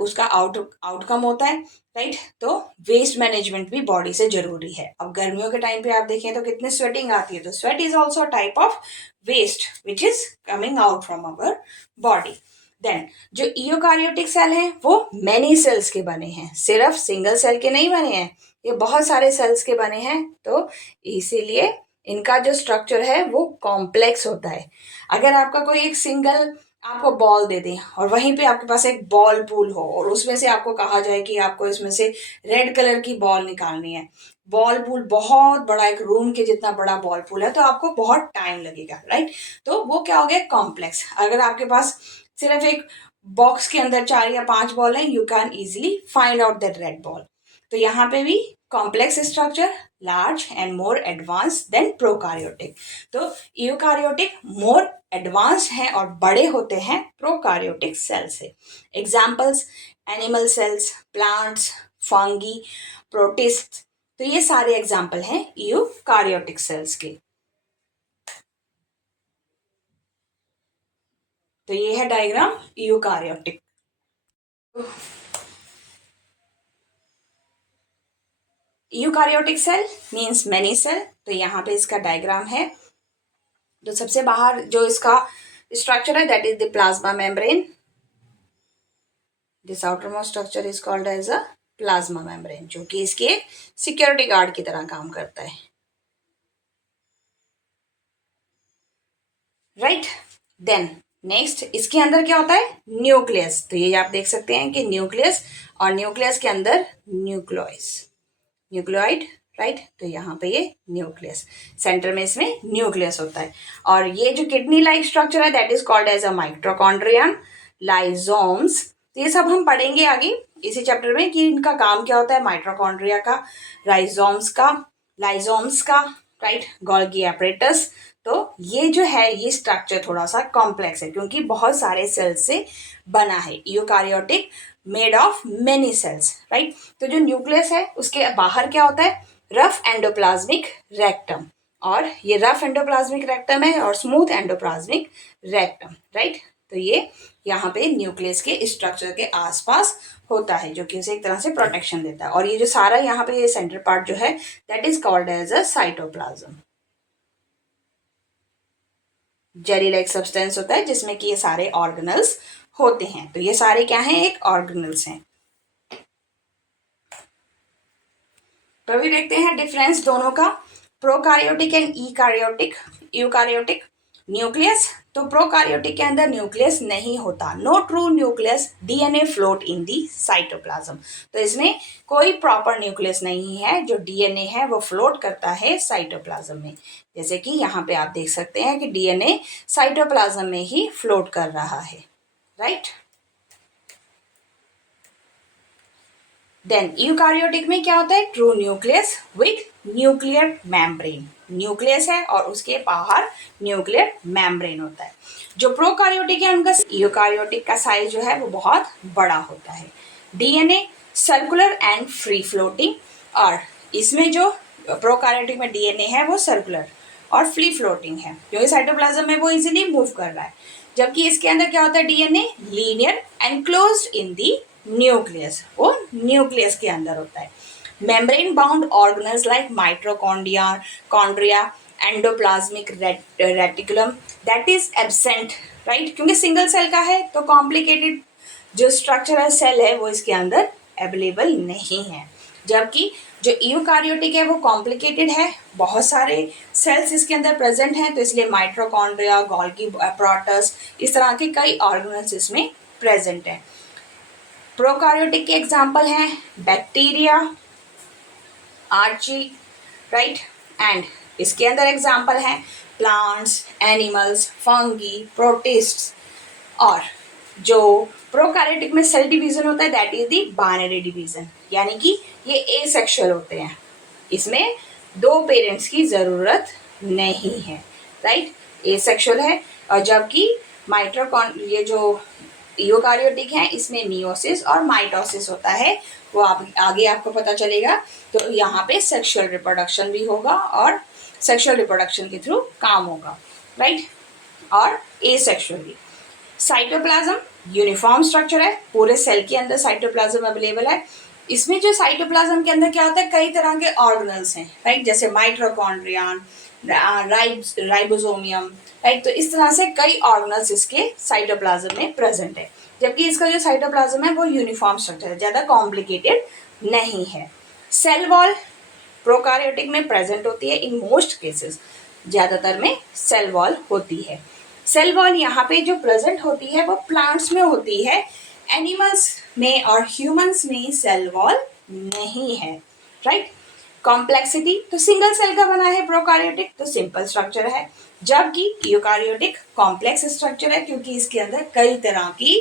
उसका आउटकम होता है, राइट। तो वेस्ट मैनेजमेंट भी बॉडी से जरूरी है। अब गर्मियों के टाइम पे आप देखें तो कितनी स्वेटिंग आती है, तो sweat is also type of waste which is coming out from our body. Then जो यूकारियोटिक सेल हैं वो मेनी सेल्स के बने हैं, सिर्फ सिंगल सेल के नहीं बने हैं, ये बहुत सारे सेल्स के बने हैं। तो इसीलिए इनका जो स्ट्रक्चर है वो कॉम्प्लेक्स होता है। अगर आपका कोई एक सिंगल आपको बॉल दे दें और वहीं पे आपके पास एक बॉल पूल हो और उसमें से आपको कहा जाए कि आपको इसमें से रेड कलर की बॉल निकालनी है, बॉल पूल बहुत बड़ा, एक रूम के जितना बड़ा बॉल पूल है, तो आपको बहुत टाइम लगेगा, राइट। तो वो क्या हो गया, कॉम्प्लेक्स। अगर आपके पास सिर्फ एक बॉक्स के अंदर 4 या 5 बॉल है, you can easily find out that red ball. तो यहाँ पे भी complex structure, large and more advance than prokaryotic. तो यूकारियोटिक मोर एडवांस हैं और बड़े होते हैं प्रोकारियोटिक सेल से। Examples, animal cells, plants, fungi, protist, तो ये सारे एग्जाम्पल हैं यूकारियोटिक सेल्स के। तो ये है diagram eukaryotic. Eukaryotic cell means many cell. तो यहाँ पे इसका डायग्राम है। तो सबसे बाहर जो इसका स्ट्रक्चर है that is the plasma membrane. This outer most structure is called as a plasma membrane, जो कि इसके एक सिक्योरिटी गार्ड की तरह काम करता है, राइट। देन नेक्स्ट इसके अंदर क्या होता है, न्यूक्लियस। तो ये आप देख सकते हैं कि न्यूक्लियस, और न्यूक्लियस के अंदर न्यूक्लियोइस, न्यूक्लियोइड, राइट। तो यहाँ पे ये न्यूक्लियस, सेंटर में इसमें न्यूक्लियस होता है। और ये जो किडनी लाइक स्ट्रक्चर है that is called as a mitochondrion, lysosomes. तो ये सब हम पढ़ेंगे आगे इसी चैप्टर में कि इनका काम क्या होता है, माइटोकॉन्ड्रिया का, लाइजोम्स का, राइट, गोल्गी एपरेटस। तो ये जो है ये स्ट्रक्चर थोड़ा सा कॉम्प्लेक्स है क्योंकि बहुत सारे सेल्स से बना है। Eukaryotic made of many cells, right. तो जो न्यूक्लियस है उसके बाहर क्या होता है, रफ एंडोप्लाज्मिक रेक्टम, और ये रफ एंडोप्लाज्मिक रेक्टम है और स्मूथ एंडोप्लाज्मिक रेक्टम, राइट। तो ये यहाँ पे न्यूक्लियस के स्ट्रक्चर के आसपास होता है जो कि उसे एक तरह से प्रोटेक्शन देता है। और ये जो सारा यहाँ पे ये सेंटर पार्ट जो है that is called as a cytoplasm. Jelly like substance होता है जिसमें कि ये सारे ऑर्गेनल्स होते हैं। तो ये सारे क्या हैं, एक ऑर्गेनल्स हैं। तो अभी देखते हैं डिफरेंस दोनों का। Prokaryotic and eukaryotic, eukaryotic. Nucleus, तो प्रोकार्योटिक के अंदर न्यूक्लियस नहीं होता, no true nucleus, DNA float in the cytoplasm. तो इसमें कोई प्रॉपर न्यूक्लियस नहीं है, जो डीएनए है वो फ्लोट करता है साइटोप्लाज्म में। जैसे कि यहाँ पे आप देख सकते हैं कि डीएनए साइटोप्लाज्म में ही फ्लोट कर रहा है, राइट। देन यूकार्योटिक में क्या होता है, true nucleus with nuclear membrane, nucleus है और उसके बाहर न्यूक्लियर मेम्ब्रेन होता है। जो प्रोकार्योटिक है उनका, यूकार्योटिक का साइज जो है वो बहुत बड़ा होता है। DNA circular and free floating, और इसमें जो प्रोकार्योटिक में डीएनए है वो सर्कुलर और फ्री फ्लोटिंग है, क्योंकि साइटोप्लाज्म में वो इजीली मूव कर रहा है। जबकि इसके अंदर क्या होता है, DNA linear enclosed in the nucleus, वो न्यूक्लियस के अंदर होता है। Membrane bound organelles like mitochondria, chondria, endoplasmic reticulum that is absent, right, क्योंकि सिंगल सेल का है तो कॉम्प्लिकेटेड जो स्ट्रक्चरल सेल है वो इसके अंदर अवेलेबल नहीं है। जबकि जो यूकार्योटिक है वो कॉम्प्लिकेटेड है, बहुत सारे सेल्स इसके अंदर प्रेजेंट हैं, तो इसलिए माइट्रोकॉन्ड्रिया, गोल्गी अपैरेटस, इस तरह के कई ऑर्गेनल्स इसमें प्रेजेंट हैं। प्रोकार्योटिक के एग्जाम्पल हैं बैक्टीरिया, आर्ची, राइट, एंड इसके अंदर एग्जाम्पल हैं प्लांट्स, एनिमल्स, फंगी, प्रोटिस्ट्स। और जो प्रोकार्योटिक में सेल डिवीजन होता है that is the binary division, यानी कि ये एसेक्सुअल होते हैं, इसमें दो पेरेंट्स की जरूरत नहीं है, राइट, एसेक्सुअल है। और जबकि ये जो यूकार्योटिक है इसमें मियोसिस और माइटोसिस होता है, वो आप आगे आपको पता चलेगा। तो यहाँ पे सेक्सुअल रिप्रोडक्शन भी होगा और सेक्सुअल रिप्रोडक्शन के थ्रू काम होगा, राइट, और एसेक्सुअल भी। साइटोप्लाज्म यूनिफॉर्म स्ट्रक्चर है, पूरे सेल के अंदर साइटोप्लाज्म अवेलेबल है। इसमें जो साइटोप्लाज्म के अंदर क्या होता है, कई तरह के ऑर्गेनल्स हैं, राइट, जैसे माइट्रोकॉन्ड्रियन, राइबोसोमियम, राइट, तो इस तरह से कई ऑर्गेनल्स इसके साइटोप्लाज्म में प्रेजेंट है। जबकि इसका जो साइटोप्लाज्म है वो यूनिफॉर्म स्ट्रक्चर है, ज़्यादा कॉम्प्लिकेटेड नहीं है। सेल वॉल प्रोकार्योटिक में प्रेजेंट होती है इन मोस्ट केसेस, ज़्यादातर में सेल वॉल होती है। सेल वॉल यहाँ पे जो प्रेजेंट होती है वो प्लांट्स में होती है, एनिमल्स में और ह्यूमंस में सेल वॉल नहीं है, राइट। कॉम्प्लेक्सिटी, तो सिंगल सेल का बना है प्रोकार्योटिक, तो सिंपल स्ट्रक्चर है, जबकि यूकार्योटिक कॉम्प्लेक्स स्ट्रक्चर है, क्योंकि इसके अंदर कई तरह की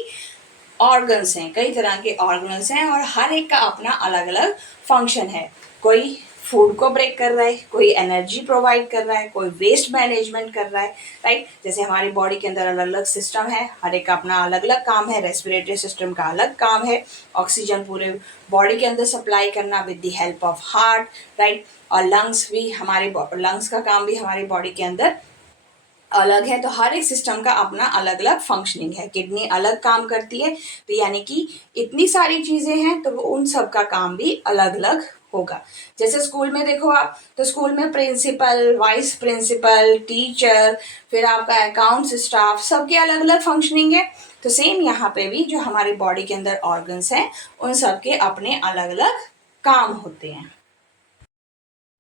ऑर्गन्स हैं, कई तरह के ऑर्गन्स हैं और हर एक का अपना अलग अलग फंक्शन है। कोई फूड को ब्रेक कर रहा है, कोई एनर्जी प्रोवाइड कर रहा है, कोई वेस्ट मैनेजमेंट कर रहा है, राइट। जैसे हमारी बॉडी के अंदर अलग अलग सिस्टम है, हर एक का अपना अलग अलग काम है, रेस्पिरेटरी सिस्टम का अलग काम है, ऑक्सीजन पूरे बॉडी के अंदर सप्लाई करना with the help of heart, right, और लंग्स भी, हमारे लंग्स का काम भी हमारी बॉडी के अंदर अलग है। तो हर एक सिस्टम का अपना अलग अलग फंक्शनिंग है, किडनी अलग काम करती है, तो यानी कि इतनी सारी चीज़ें हैं तो उन सब का काम भी अलग अलग होगा। जैसे स्कूल में देखो आप, तो स्कूल में प्रिंसिपल, वाइस प्रिंसिपल, टीचर, फिर आपका अकाउंट्स स्टाफ, सबके अलग अलग फंक्शनिंग है। तो सेम यहाँ पे भी जो हमारी बॉडी के अंदर ऑर्गन्स हैं उन सबके अपने अलग अलग काम होते हैं।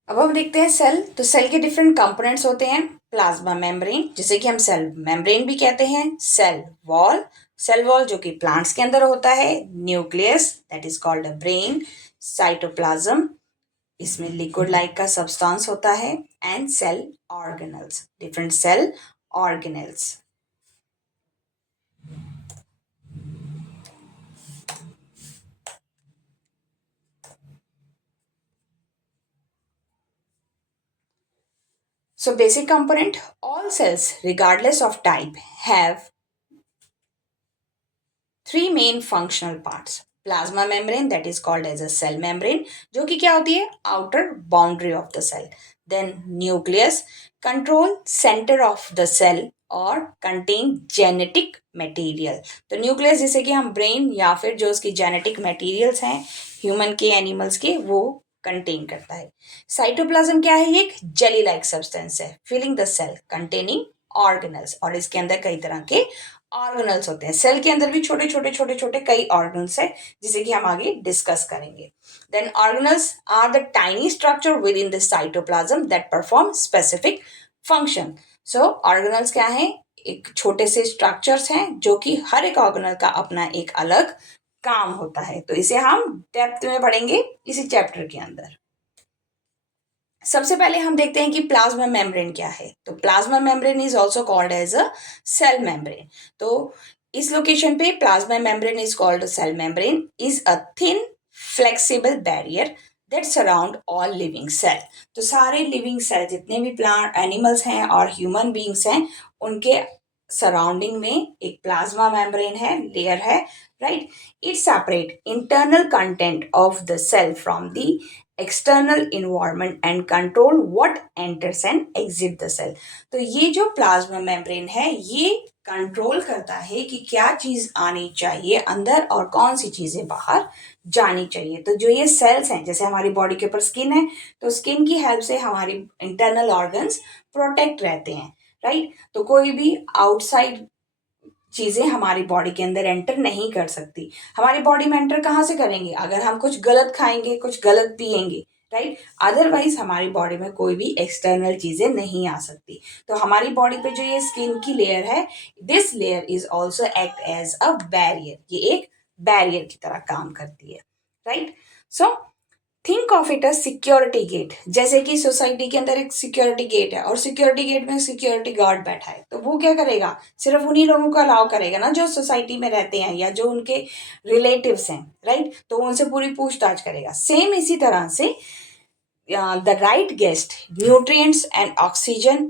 अब हम देखते हैं सेल, तो सेल के डिफरेंट कंपोनेंट्स होते हैं। प्लाज्मा मेम्ब्रेन, जिसे कि हम सेल मेम्ब्रेन भी कहते हैं, सेल वॉल, सेल वॉल जो कि प्लांट्स के अंदर होता है, nucleus that is called a brain, cytoplasm, इसमें लिक्विड लाइक का सब्सटेंस होता है, and cell organelles, different cell organelles. So basic component, all cells regardless of type have three main functional parts. Plasma membrane that is called as a cell membrane जो कि क्या होती है, outer boundary of the cell. Then nucleus, control center of the cell और contain genetic material. तो nucleus जिसे कि हम ब्रेन या फिर जो उसकी जेनेटिक मटेरियल्स हैं ह्यूमन के, एनिमल्स के, वो कंटेन करता है। साइटोप्लाज्म क्या है, ये एक जेली लाइक सब्सटेंस है filling the cell containing organelles, और इसके अंदर कई तरह के ऑर्गेनल्स होते हैं। सेल के अंदर भी छोटे छोटे छोटे छोटे कई ऑर्गेनल्स है, जिसे कि हम आगे डिस्कस करेंगे। Then organelles are the tiny structure within the cytoplasm that perform specific function. So organelles क्या है? एक छोटे से स्ट्रक्चर्स हैं जो कि हर एक ऑर्गेनल का अपना एक अलग काम होता है। तो इसे हम डेप्थ में पढ़ेंगे इसी चैप्टर के अंदर। सबसे पहले हम देखते हैं कि प्लाज्मा मेम्ब्रेन क्या है। तो plasma membrane is also called as a cell membrane. तो इस लोकेशन पे plasma membrane is called cell membrane is a thin flexible barrier that surround all living cell. तो सारे लिविंग सेल जितने भी प्लांट एनिमल्स हैं और ह्यूमन बींग्स हैं, उनके सराउंडिंग में एक प्लाज्मा मेम्ब्रेन है, लेयर है, right. It separate internal content of the cell from the external environment and control what enters and exit the cell. तो ये जो प्लाज्मा मेम्ब्रेन है, ये कंट्रोल करता है कि क्या चीज आनी चाहिए अंदर और कौन सी चीजें बाहर जानी चाहिए। तो जो ये सेल्स हैं, जैसे हमारी बॉडी के ऊपर स्किन है, तो स्किन की हेल्प से हमारी इंटरनल ऑर्गन्स प्रोटेक्ट रहते हैं, राइट। तो कोई भी आउटसाइड चीजें हमारी बॉडी के अंदर एंटर नहीं कर सकती। हमारी बॉडी में एंटर कहाँ से करेंगे? अगर हम कुछ गलत खाएंगे, कुछ गलत पिएंगे, राइट। अदरवाइज हमारी बॉडी में कोई भी एक्सटर्नल चीजें नहीं आ सकती। तो हमारी बॉडी पे जो ये स्किन की लेयर है, this layer is also act as a barrier. ये एक बैरियर की तरह काम करती है, right. So think of it a security gate. जैसे कि सोसाइटी के अंदर एक सिक्योरिटी गेट है और सिक्योरिटी गेट में सिक्योरिटी गार्ड बैठा है, तो वो क्या करेगा? सिर्फ उन्हीं लोगों को अलाउ करेगा ना जो सोसाइटी में रहते हैं या जो उनके रिलेटिव्स हैं, राइट। तो वो उनसे पूरी पूछताछ करेगा। सेम इसी तरह से the right guest nutrients and oxygen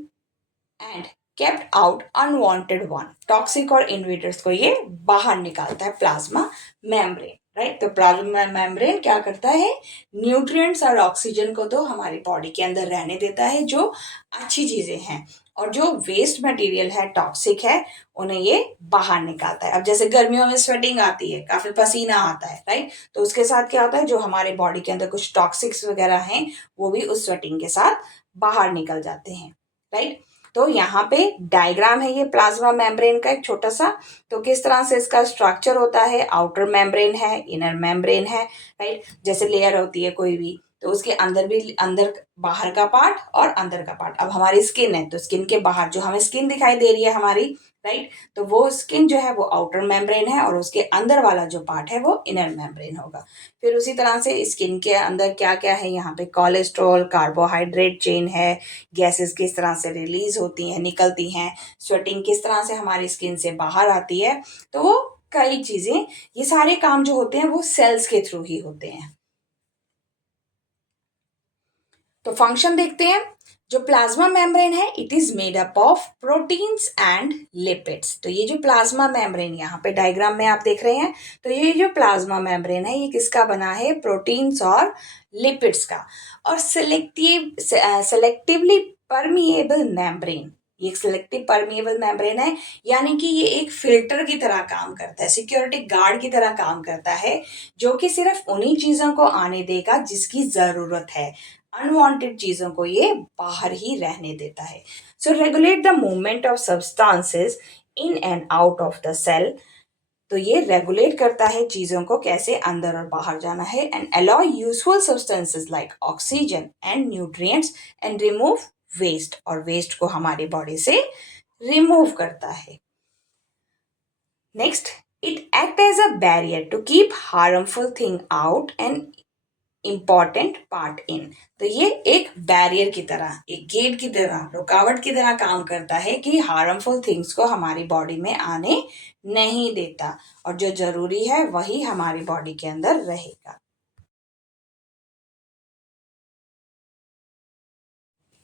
and kept out unwanted one, toxic और इन्वेडर्स को ये बाहर निकालता है प्लाज्मा मेम्ब्रेन, राइट। तो प्लाज्मा मेम्ब्रेन क्या करता है? न्यूट्रिएंट्स और ऑक्सीजन को तो हमारी बॉडी के अंदर रहने देता है, जो अच्छी चीजें हैं, और जो वेस्ट मटेरियल है, टॉक्सिक है, उन्हें ये बाहर निकालता है। अब जैसे गर्मियों में स्वेटिंग आती है, काफी पसीना आता है, राइट। तो उसके साथ क्या होता है? जो हमारे बॉडी के अंदर कुछ टॉक्सिक्स वगैरह हैं, वो भी उस स्वेटिंग के साथ बाहर निकल जाते हैं, राइट। तो यहाँ पे डायग्राम है ये प्लाज्मा मेम्ब्रेन का एक छोटा सा। तो किस तरह से इसका स्ट्रक्चर होता है? आउटर मेम्ब्रेन है, इनर मेम्ब्रेन है, राइट। जैसे लेयर होती है कोई भी, तो उसके अंदर भी, अंदर बाहर का पार्ट और अंदर का पार्ट। अब हमारी स्किन है, तो स्किन के बाहर जो हमें स्किन दिखाई दे रही है हमारी, राइट, तो वो स्किन जो है वो आउटर मेम्ब्रेन है और उसके अंदर वाला जो पार्ट है वो इनर मेम्ब्रेन होगा। फिर उसी तरह से स्किन के अंदर क्या क्या है? यहाँ पे कोलेस्ट्रॉल, कार्बोहाइड्रेट चेन है, गैसेस किस तरह से रिलीज होती हैं, निकलती हैं, स्वेटिंग किस तरह से हमारी स्किन से बाहर आती है। तो वो कई चीजें, ये सारे काम जो होते हैं वो सेल्स के थ्रू ही होते हैं। तो फंक्शन देखते हैं। जो प्लाज्मा मेम्ब्रेन है, it is made up of proteins and lipids. तो ये जो प्लाज्मा मेम्ब्रेन यहाँ पे डायग्राम में आप देख रहे हैं, तो ये जो प्लाज्मा मेम्ब्रेन है, ये किसका बना है? प्रोटीन्स और लिपिड्स का। और सेलेक्टिवली परमिएबल मेम्ब्रेन, ये एक सिलेक्टिव परमिएबल मेम्ब्रेन है, यानी कि ये एक फिल्टर की तरह काम करता है, सिक्योरिटी गार्ड की तरह काम करता है, जो कि सिर्फ उन्हीं चीजों को आने देगा जिसकी जरूरत है। अनवांटेड चीजों को ये बाहर ही रहने देता है। So regulate the movement of substances in and out of the cell. तो ये रेगुलेट करता है चीजों को कैसे अंदर और बाहर जाना है, and allow useful substances like oxygen and nutrients and remove waste, और वेस्ट को हमारी बॉडी से रिमूव करता है। Next, it act as a barrier to keep harmful thing out and important part in. तो ये एक बैरियर की तरह, एक गेट की तरह, रुकावट की तरह काम करता है कि हार्मफुल थिंग्स को हमारी बॉडी में आने नहीं देता, और जो जरूरी है वही हमारी बॉडी के अंदर रहेगा।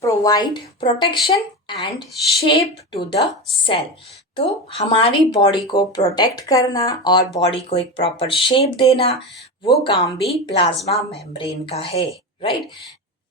Provide protection and shape to the cell. तो हमारी बॉडी को प्रोटेक्ट करना और बॉडी को एक प्रॉपर शेप देना, वो काम भी प्लाज्मा मेम्ब्रेन का है, राइट।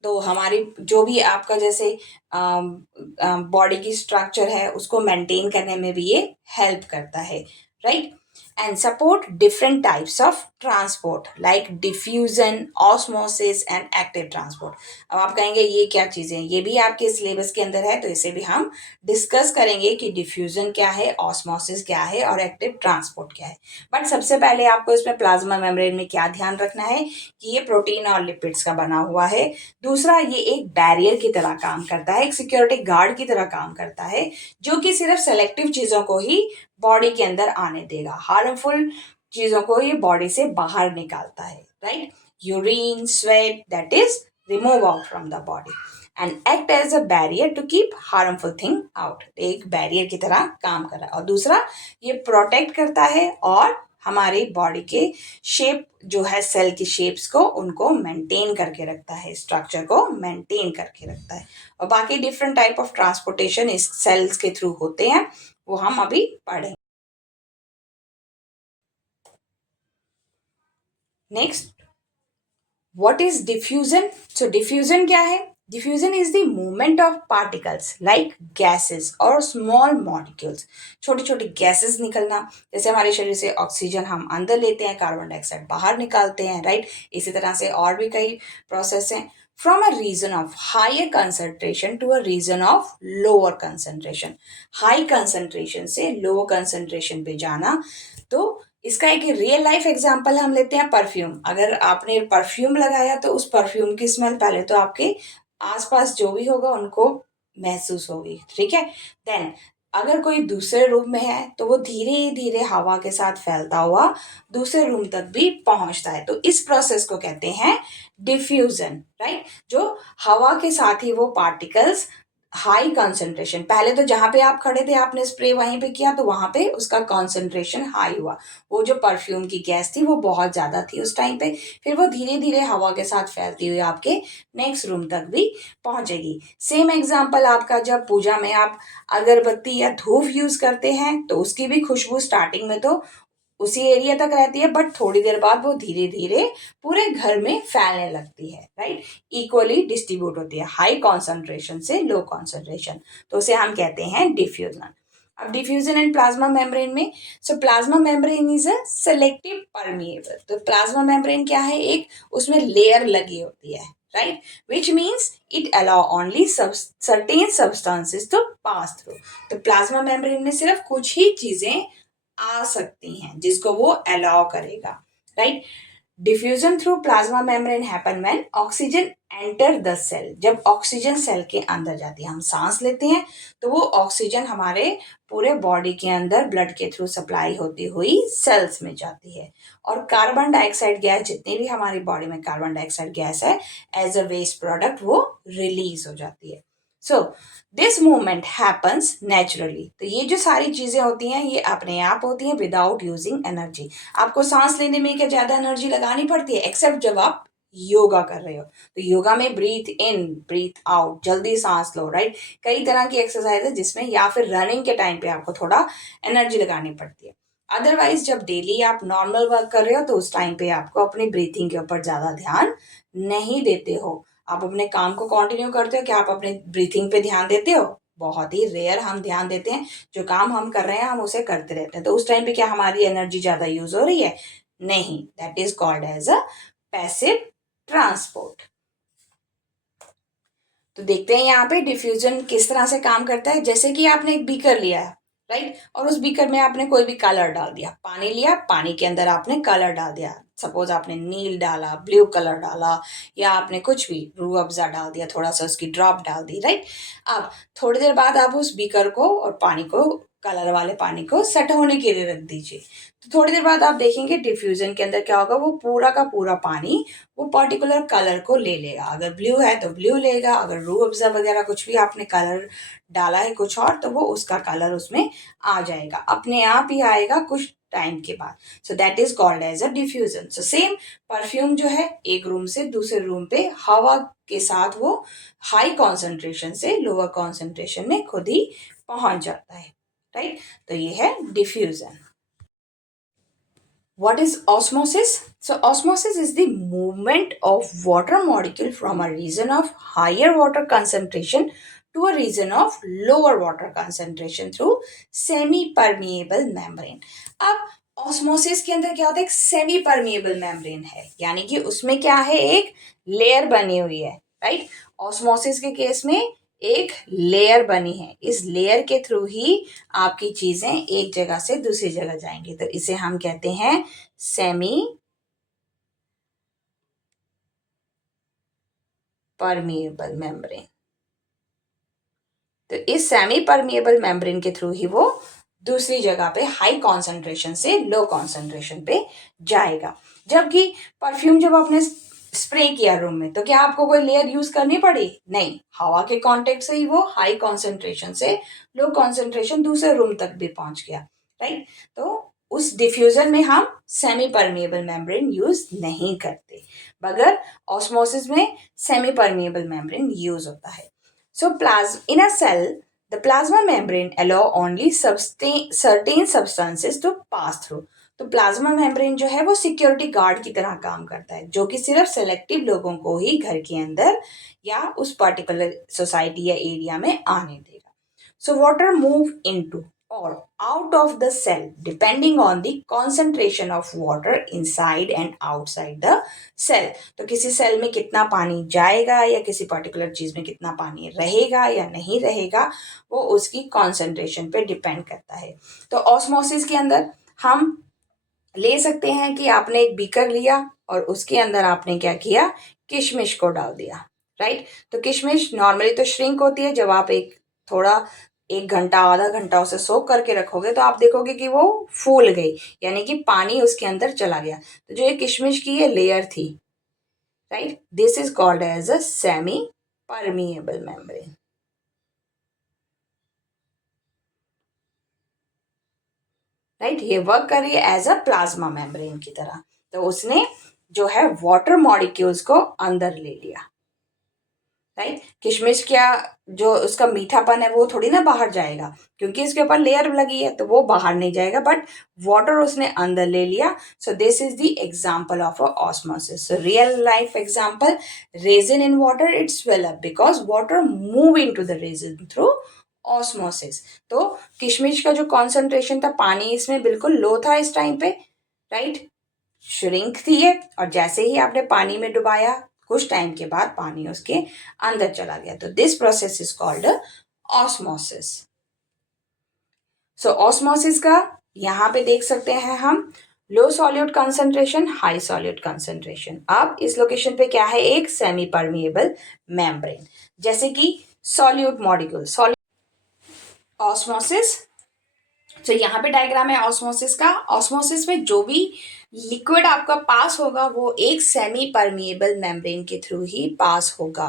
तो हमारी जो भी आपका जैसे बॉडी की स्ट्रक्चर है, उसको मेंटेन करने में भी ये हेल्प करता है, right. and support different types of transport like diffusion, osmosis and active transport. अब आप कहेंगे ये क्या चीजें हैं, ये भी आपके सिलेबस के अंदर है, तो इसे भी हम डिस्कस करेंगे कि डिफ्यूजन क्या है, ऑस्मोसिस क्या है और एक्टिव ट्रांसपोर्ट क्या है. बट सबसे पहले आपको इसमें प्लाज्मा मेम्ब्रेन में क्या ध्यान रखना है कि ये प्रोटीन और लिपिड्स का बना हुआ है. दूसरा, ये एक बैरियर की तरह काम करता है, एक सिक्योरिटी गार्ड की तरह काम करता है, जो कि सिर्फ सेलेक्टिव चीजों को ही बॉडी के अंदर आने देगा, हार्मफुल चीजों को ये बॉडी से बाहर निकालता है. Right, urine, sweat, that is remove out from the body and act as a barrier to keep harmful thing out. एक बैरियर की तरह काम कर रहा है. और दूसरा, ये प्रोटेक्ट करता है और हमारी बॉडी के शेप जो है, सेल की शेप्स को, उनको मेंटेन करके रखता है, स्ट्रक्चर को मेंटेन करके रखता है. और बाकी डिफरेंट टाइप ऑफ ट्रांसपोर्टेशन इस सेल्स के थ्रू होते हैं, वो हम अभी पढ़ेंगे. Next, what is diffusion? So diffusion क्या है? Diffusion is the movement of particles like gases और स्मॉल मॉलिक्यूल्स. छोटी छोटी गैसेस निकलना, जैसे हमारे शरीर से ऑक्सीजन हम अंदर लेते हैं, कार्बन डाइऑक्साइड बाहर निकालते हैं. राइट, इसी तरह से और भी कई प्रोसेस हैं. From a region of higher concentration to a region of lower concentration. High concentration से लोअर कंसंट्रेशन पे जाना. तो इसका एक रियल लाइफ एग्जांपल हम लेते हैं, परफ्यूम. अगर आपने परफ्यूम लगाया तो उस परफ्यूम की स्मेल पहले तो आपके आसपास जो भी होगा उनको महसूस होगी. ठीक है, देन अगर कोई दूसरे रूम में है तो वो धीरे धीरे हवा के साथ फैलता हुआ दूसरे रूम तक भी पहुंचता है. तो इस प्रोसेस को कहते हैं डिफ्यूजन. राइट, जो हवा के साथ ही वो पार्टिकल्स हाई कंसंट्रेशन, पहले तो जहां पे आप खड़े थे आपने स्प्रे वहीं पे किया तो वहां पे उसका कंसंट्रेशन हाई हुआ, वो जो परफ्यूम की गैस थी वो बहुत ज्यादा थी उस टाइम पे, फिर वो धीरे धीरे हवा के साथ फैलती हुई आपके नेक्स्ट रूम तक भी पहुंचेगी. सेम एग्जांपल आपका, जब पूजा में आप अगरबत्ती या धूप यूज करते हैं तो उसकी भी खुशबू स्टार्टिंग में तो उसी एरिया तक रहती है, बट थोड़ी देर बाद वो धीरे धीरे पूरे घर में फैलने लगती है. राइट, इक्वली डिस्ट्रीब्यूट होती है, हाई कॉन्सेंट्रेशन से लो कॉन्सेंट्रेशन. तो उसे हम कहते हैं डिफ्यूजन. अब डिफ्यूजन एंड प्लाज्मा मेम्ब्रेन में, so plasma membrane is a selective permeable. तो प्लाज्मा मेम्ब्रेन क्या है? एक उसमें लेयर लगी होती है. Right, which means it allow only certain substances to pass through. तो प्लाज्मा मेम्ब्रेन में सिर्फ कुछ ही चीजें आ सकती हैं जिसको वो अलाउ करेगा. Right, diffusion through plasma membrane happen when oxygen enter the cell. जब ऑक्सीजन सेल के अंदर जाती है, हम सांस लेते हैं तो वो ऑक्सीजन हमारे पूरे बॉडी के अंदर ब्लड के थ्रू सप्लाई होती हुई सेल्स में जाती है. और कार्बन डाइऑक्साइड गैस, जितनी भी हमारी बॉडी में कार्बन डाइऑक्साइड गैस है, एज अ वेस्ट प्रोडक्ट वो रिलीज हो जाती है. So this movement happens naturally. तो ये जो सारी चीजें होती हैं ये अपने आप होती हैं विदाउट यूजिंग एनर्जी. आपको सांस लेने में क्या ज्यादा एनर्जी लगानी पड़ती है? एक्सेप्ट जब आप योगा कर रहे हो, तो योगा में ब्रीथ इन ब्रीथ आउट, जल्दी सांस लो. राइट, कई तरह की एक्सरसाइज है जिसमें, या फिर रनिंग के टाइम पे आपको थोड़ा एनर्जी लगानी पड़ती है. अदरवाइज जब डेली आप नॉर्मल वर्क कर रहे हो तो उस टाइम पे आपको अपनी ब्रीथिंग के ऊपर ज्यादा ध्यान नहीं देते हो. आप अपने काम को कंटिन्यू करते हो, क्या आप अपने ब्रीथिंग पे ध्यान देते हो? बहुत ही रेयर हम ध्यान देते हैं. जो काम हम कर रहे हैं हम उसे करते रहते हैं, तो उस टाइम पे क्या हमारी एनर्जी ज्यादा यूज हो रही है? नहीं. That is called as a passive transport. तो देखते हैं यहाँ पे डिफ्यूजन किस तरह से काम करता है. जैसे कि आपने एक बीकर लिया है, राइट, और उस बीकर में आपने कोई भी कलर डाल दिया. पानी लिया, पानी के अंदर आपने कलर डाल दिया. सपोज आपने नील डाला, ब्लू कलर डाला, या आपने कुछ भी रूह अफ़ज़ा डाल दिया, थोड़ा सा उसकी ड्रॉप डाल दी. राइट, अब थोड़ी देर बाद आप उस बीकर को और पानी को, कलर वाले पानी को सेट होने के लिए रख दीजिए. तो थोड़ी देर बाद आप देखेंगे डिफ्यूजन के अंदर क्या होगा, वो पूरा का पूरा पानी वो पर्टिकुलर कलर को ले लेगा. अगर ब्लू है तो ब्लू लेगा, अगर रूह अफ़ज़ा वगैरह कुछ भी आपने कलर डाला है कुछ और, तो वो उसका कलर उसमें आ जाएगा, अपने आप ही आएगा कुछ टाइम के बाद. So that is called as a diffusion. So same perfume जो है, एक रूम से दूसरे रूम पे हवा के साथ वो हाई कॉन्सेंट्रेशन से लोअर कॉन्सेंट्रेशन में खुद ही पहुंच जाता है. राइट, तो ये है diffusion. What is osmosis? So osmosis is the movement of water molecule from a region of higher water concentration to a region of lower water concentration through semi-permeable membrane. अब osmosis के अंदर क्या होता है, एक सेमी परमिएबल मेम्ब्रेन है, यानी कि उसमें क्या है, एक लेयर बनी हुई है, राइट। ऑस्मोसिस के केस में एक लेयर बनी है, इस लेयर के थ्रू ही आपकी चीजें एक जगह से दूसरी जगह जाएंगी, तो इसे हम कहते हैं सेमी परमिएबल मेम्ब्रेन। तो इस सेमी परमिएबल मेम्ब्रेन के थ्रू ही वो दूसरी जगह पे हाई कॉन्सेंट्रेशन से लो कॉन्सेंट्रेशन पे जाएगा। जबकि परफ्यूम जब आपने स्प्रे किया रूम में, तो क्या आपको कोई लेयर यूज करनी पड़ी? नहीं, हवा के कांटेक्ट से ही वो हाई कॉन्सेंट्रेशन से लो कॉन्सेंट्रेशन दूसरे रूम तक भी पहुंच गया, राइट। तो उस डिफ्यूजन में हम सेमी परमिएबल मेम्ब्रेन यूज नहीं करते, मगर ऑस्मोसिस में सेमी परमिएबल मेम्ब्रेन यूज होता है। So, in a cell, the plasma membrane allow only certain substances to pass through. तो प्लाज्मा मेम्ब्रेन जो है वो सिक्योरिटी गार्ड की तरह काम करता है, जो कि सिर्फ सेलेक्टिव लोगों को ही घर के अंदर या उस पर्टिकुलर सोसाइटी या एरिया में आने देगा. So water move into or out of the cell depending on the concentration of water inside and outside the cell. तो किसी सेल में कितना पानी जाएगा या किसी पर्टिकुलर चीज में कितना पानी रहेगा या नहीं रहेगा, वो उसकी कॉन्सेंट्रेशन पे डिपेंड करता है. तो ऑस्मोसिस के अंदर हम ले सकते हैं कि आपने एक बीकर लिया और उसके अंदर आपने क्या किया, किशमिश को डाल दिया, राइट. तो किशमिश नॉर्मली तो श्रिंक होती है, जब आप एक थोड़ा 1 घंटा आधा घंटा उसे सोक करके रखोगे तो आप देखोगे कि वो फूल गई, यानी कि पानी उसके अंदर चला गया. तो जो ये किशमिश की ये लेयर थी, right, this is called as a semi permeable membrane. Right, ये वर्क कर रही है एज अ प्लाज्मा मेम्ब्रेन की तरह. तो उसने जो है वाटर मॉलिक्यूल्स को अंदर ले लिया, राइट. किशमिश क्या, जो उसका मीठापन है वो थोड़ी ना बाहर जाएगा, क्योंकि इसके ऊपर लेयर लगी है तो वो बाहर नहीं जाएगा, बट वाटर उसने अंदर ले लिया. So this is the example of a osmosis. So real life example, resin in water it swell up because water move into the resin through osmosis. तो किशमिश का जो कॉन्सेंट्रेशन था, पानी इसमें बिल्कुल लो था इस टाइम पे, राइट, श्रिंक थी ये, और जैसे ही आपने पानी में डुबाया कुछ टाइम के बाद पानी उसके अंदर चला गया. तो this process is called osmosis. So osmosis का यहां पे देख सकते हैं हम, low solute concentration, high solute concentration. अब इस लोकेशन पे क्या है, एक सेमी परमिएबल मेम्ब्रेन, जैसे कि सॉल्यूट मॉलिक्यूल ऑस्मोसिस. तो यहाँ पे डायग्राम है ऑस्मोसिस का. ऑस्मोसिस में जो भी लिक्विड आपका पास होगा वो एक सेमी परमिएबल मेम्ब्रेन के थ्रू ही पास होगा,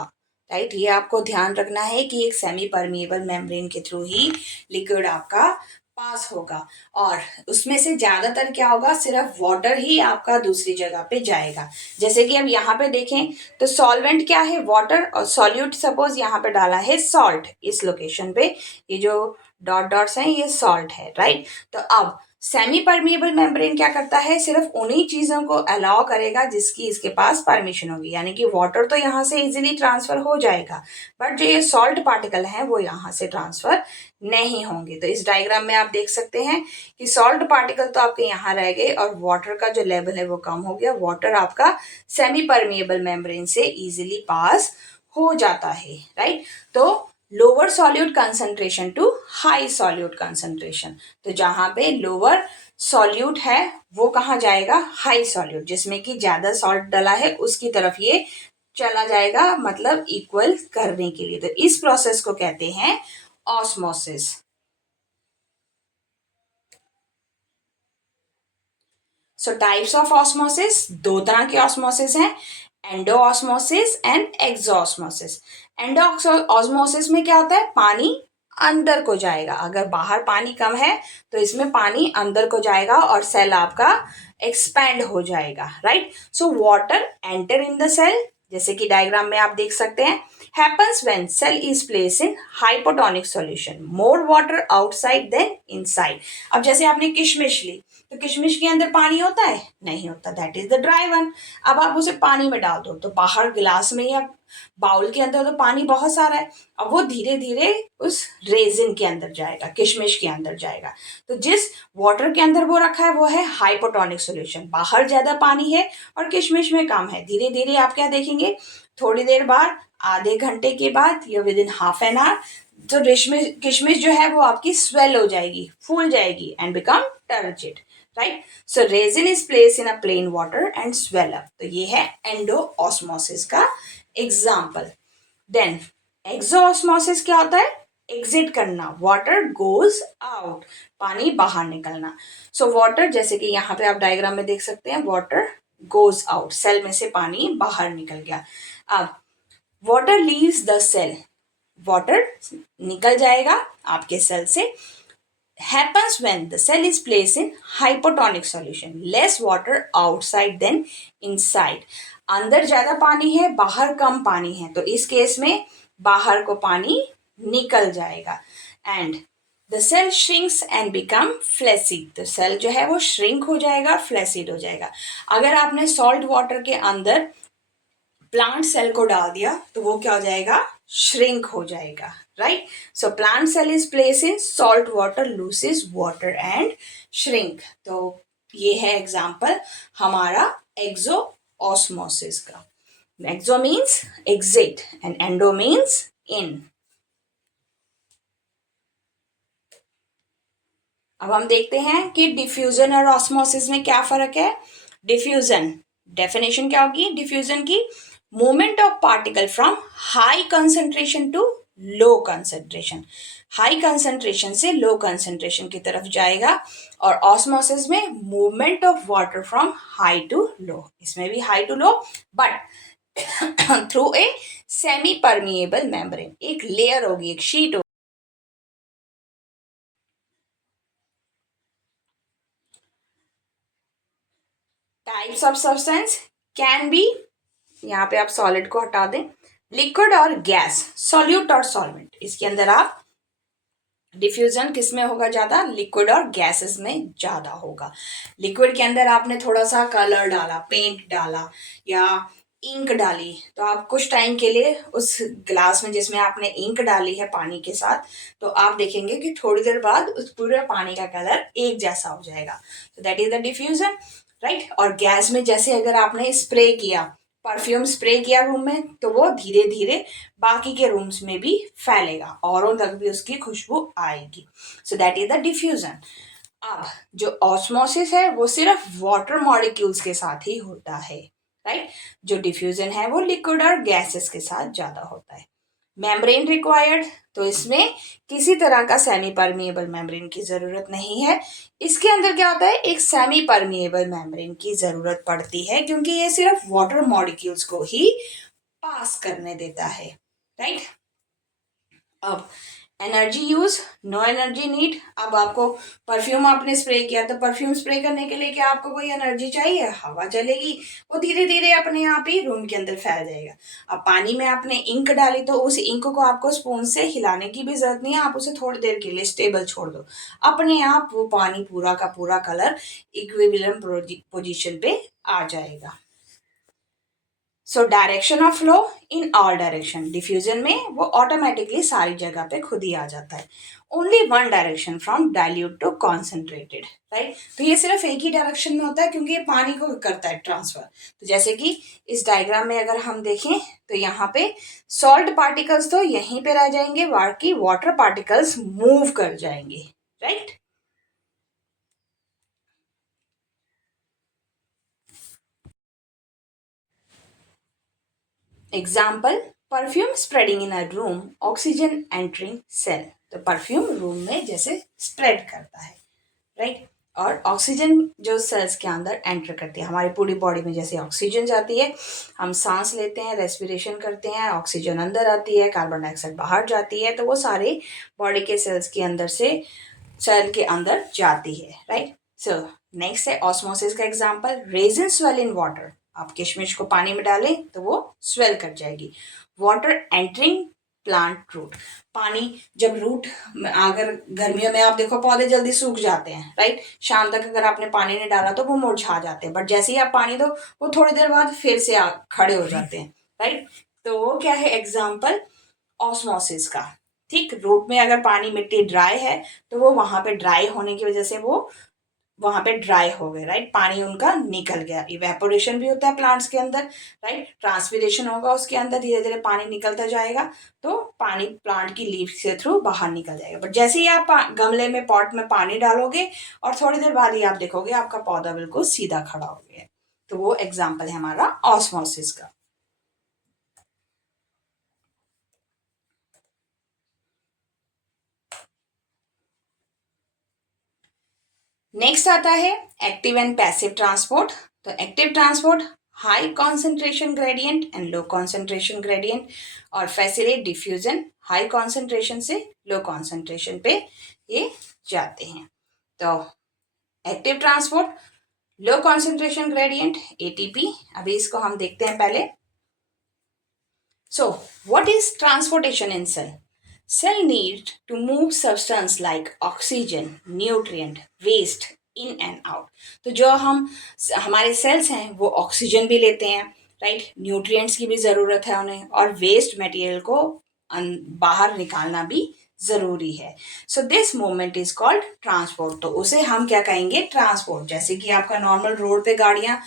राइट. ये आपको ध्यान रखना है कि एक सेमी परमिएबल मेम्ब्रेन के थ्रू ही लिक्विड आपका पास होगा, और उसमें से ज्यादातर क्या होगा, सिर्फ वाटर ही आपका दूसरी जगह पे जाएगा. जैसे कि अब यहाँ पे देखें तो सॉल्वेंट क्या है, वाटर, और सॉल्यूट सपोज यहाँ पे डाला है सॉल्ट इस लोकेशन पे, ये जो डॉट डॉट्स हैं ये सॉल्ट है, राइट. तो अब सेमी परमिएबल मेम्ब्रेन क्या करता है, सिर्फ उन्हीं चीजों को अलाउ करेगा जिसकी इसके पास परमिशन होगी, यानी कि वाटर तो यहाँ से इजीली ट्रांसफर हो जाएगा, बट जो ये सॉल्ट पार्टिकल हैं वो यहाँ से ट्रांसफर नहीं होंगे. तो इस डायग्राम में आप देख सकते हैं कि सॉल्ट पार्टिकल तो आपके यहाँ रह गए और वाटर का जो लेवल है वो कम हो गया. वाटर आपका सेमी परमिएबल मेम्ब्रेन से इजीली पास हो जाता है, राइट. तो lower solute concentration to high solute concentration. तो जहां पे लोअर सॉल्यूट है वो कहाँ जाएगा, हाई सॉल्यूट, जिसमें कि ज्यादा सॉल्ट डला है उसकी तरफ ये चला जाएगा, मतलब इक्वल करने के लिए. तो इस प्रोसेस को कहते हैं osmosis. So types of osmosis, दो तरह के ऑस्मोसिस हैं, endo osmosis and exo osmosis. Endo osmosis में क्या होता है, पानी अंदर को जाएगा, अगर बाहर पानी कम है तो इसमें पानी अंदर को जाएगा और सेल आपका एक्सपैंड हो जाएगा, right. So water enter in the cell, जैसे कि डायग्राम में आप देख सकते हैं, happens when cell is placed in hypotonic solution, more water outside than inside. अब जैसे आपने किशमिश ली, तो किशमिश के अंदर पानी होता है, नहीं होता, that is the dry one. अब आप उसे पानी में डाल दो तो बाहर गिलास में या बाउल के अंदर तो पानी बहुत सारा है, अब वो धीरे धीरे उस रेजिन के अंदर जाएगा, किशमिश के अंदर जाएगा। तो जिस वाटर के अंदर वो रखा है वो है हाइपोटोनिक सॉल्यूशन, बाहर ज्यादा पानी है और किशमिश में कम है। धीरे धीरे आप क्या देखेंगे, थोड़ी देर बाद, आधे घंटे के बाद या with in half an hour, जो किशमिश जो है वो आपकी स्वेल हो जाएगी, फूल जाएगी and become turgid, right. So resin is place in a plain water and swell up. तो ये है एंडोऑस्मोसिस का एग्जाम्पल। देन एक्सोऑस्मोसिस क्या होता है, एग्जिट करना, वाटर गोज आउट, पानी बाहर निकलना। सो वाटर, जैसे कि यहाँ पे आप डायग्राम में देख सकते हैं, वाटर गोज आउट, सेल में से पानी बाहर निकल गया। अब water leaves the cell, water निकल जाएगा आपके सेल से। happens when the cell is placed in hypotonic solution, less water outside than inside। अंदर ज्यादा पानी है, बाहर कम पानी है, तो इस केस में बाहर को पानी निकल जाएगा। And the cell shrinks and become flaccid, तो सेल जो है वो श्रिंक हो जाएगा, फ्लैसिड हो जाएगा। अगर आपने सॉल्ट वाटर के अंदर प्लांट सेल को डाल दिया तो वो क्या हो जाएगा, श्रिंक हो जाएगा, right. So plant cell is place in salt water, loses water and shrink. तो ये है एग्जाम्पल हमारा एक्सोऑस्मोसिस का। Exo means exit and endo means in. अब हम देखते हैं कि डिफ्यूजन और ऑस्मोसिस में क्या फर्क है। डिफ्यूजन, डेफिनेशन क्या होगी डिफ्यूजन की, movement of particle from high concentration to low concentration, high concentration से लो कंसंट्रेशन की तरफ जाएगा। और ऑस्मोसिस में movement of water from high to low, इसमें भी high to low but through a semi permeable membrane, एक लेयर होगी, एक शीट होगी। Types of substance can be, यहाँ पे आप सॉलिड को हटा दें, लिक्विड और गैस, सॉल्यूट और सॉल्वेंट। इसके अंदर आप डिफ्यूजन किस में होगा ज्यादा, लिक्विड और गैसेस में ज्यादा होगा। लिक्विड के अंदर आपने थोड़ा सा कलर डाला, पेंट डाला या इंक डाली, तो आप कुछ टाइम के लिए उस ग्लास में जिसमें आपने इंक डाली है पानी के साथ, तो आप देखेंगे कि थोड़ी देर बाद उस पूरे पानी का कलर एक जैसा हो जाएगा। तो that is the diffusion, right. और गैस में जैसे अगर आपने स्प्रे किया, परफ्यूम स्प्रे किया रूम में, तो वो धीरे धीरे बाकी के रूम्स में भी फैलेगा, औरों तक भी उसकी खुशबू आएगी। सो दैट इज द डिफ्यूजन। अब जो ऑस्मोसिस है वो सिर्फ वाटर मॉलिक्यूल्स के साथ ही होता है, राइट। जो डिफ्यूजन है वो लिक्विड और गैसेस के साथ ज्यादा होता है। मेम्ब्रेन रिक्वायर्ड, तो इसमें किसी तरह का सेमी परमिएबल मेम्ब्रेन की जरूरत नहीं है। इसके अंदर क्या होता है, एक सेमी परमिएबल मेम्ब्रेन की जरूरत पड़ती है क्योंकि ये सिर्फ वाटर मॉलिक्यूल्स को ही पास करने देता है, राइट। अब energy use, no energy need. अब आपको परफ्यूम आपने स्प्रे किया, तो परफ्यूम स्प्रे करने के लिए क्या आपको कोई एनर्जी चाहिए, हवा चलेगी, वो धीरे धीरे अपने आप ही रूम के अंदर फैल जाएगा। अब पानी में आपने इंक डाली, तो उस इंक को आपको स्पून से हिलाने की भी जरूरत नहीं है, आप उसे थोड़ी देर के लिए स्टेबल छोड़ दो, अपने आप वो पानी पूरा का पूरा कलर इक्विलिब्रियम पोजीशन पे आ जाएगा। So direction of flow in all direction, diffusion में वो ऑटोमेटिकली सारी जगह पे खुद ही आ जाता है। Only one direction from dilute to concentrated, right. तो ये सिर्फ एक ही डायरेक्शन में होता है क्योंकि ये पानी को करता है ट्रांसफर। तो जैसे कि इस डायग्राम में अगर हम देखें तो यहाँ पे सॉल्ट पार्टिकल्स तो यहीं पे रह जाएंगे, बाकी वाटर पार्टिकल्स मूव कर जाएंगे, right. Example, perfume spreading in a room, oxygen entering cell. तो परफ्यूम रूम में जैसे स्प्रेड करता है, राइट। और ऑक्सीजन जो सेल्स के अंदर एंटर करती है, हमारी पूरी बॉडी में जैसे ऑक्सीजन जाती है, हम सांस लेते हैं, रेस्पिरेशन करते हैं, ऑक्सीजन अंदर आती है, कार्बन डाइऑक्साइड बाहर जाती है, तो वो सारे बॉडी के सेल्स के अंदर से सेल के अंदर जाती है, राइट। सो नेक्स्ट है ऑस्मोसिस का example, resin swell in water. आप किशमिश को पानी में डालें तो वो स्वेल कर जाएगी। वाटर एंटरिंग प्लांट रूट, पानी जब रूट, अगर गर्मियों में आप देखो पौधे जल्दी सूख जाते हैं, राइट, शाम तक अगर आपने पानी नहीं डाला तो वो मुरझा जाते हैं, बट जैसे ही आप पानी दो वो थोड़ी देर बाद फिर से खड़े हो जाते हैं, राइट। तो वो क्या है एग्जाम्पल ऑस्मोसिस का। ठीक, रूट में अगर पानी मिट्टी ड्राई है तो वो वहां पे ड्राई होने की वजह से वो वहां पे ड्राई हो गए, राइट, पानी उनका निकल गया। इवेपोरेशन भी होता है प्लांट्स के अंदर, राइट, ट्रांसपिरेशन होगा उसके अंदर, धीरे धीरे पानी निकलता जाएगा तो पानी प्लांट की लीफ के थ्रू बाहर निकल जाएगा। बट जैसे ही आप गमले में पॉट में पानी डालोगे और थोड़ी देर बाद ही आप देखोगे आपका पौधा बिल्कुल सीधा खड़ा हो गया। तो वो एग्जाम्पल है हमारा ऑस्मोसिस का। नेक्स्ट आता है एक्टिव एंड पैसिव ट्रांसपोर्ट। तो active transport high concentration gradient and low concentration gradient और फैसिलिटेट डिफ्यूजन, हाई कॉन्सेंट्रेशन से लो कॉन्सेंट्रेशन पे ये जाते हैं। तो active transport low concentration gradient ATP, अभी इसको हम देखते हैं पहले। So what is transportation in cell? Cell need to move substance like oxygen, nutrient, waste in and out. तो जो हमारे सेल्स हैं वो ऑक्सीजन भी लेते हैं, राइट, न्यूट्रिएंट्स की भी ज़रूरत है उन्हें, और वेस्ट मटेरियल को बाहर निकालना भी ज़रूरी है। So this movement is called transport. तो उसे हम क्या कहेंगे? ट्रांसपोर्ट। जैसे कि आपका नॉर्मल रोड पे गाड़ियाँ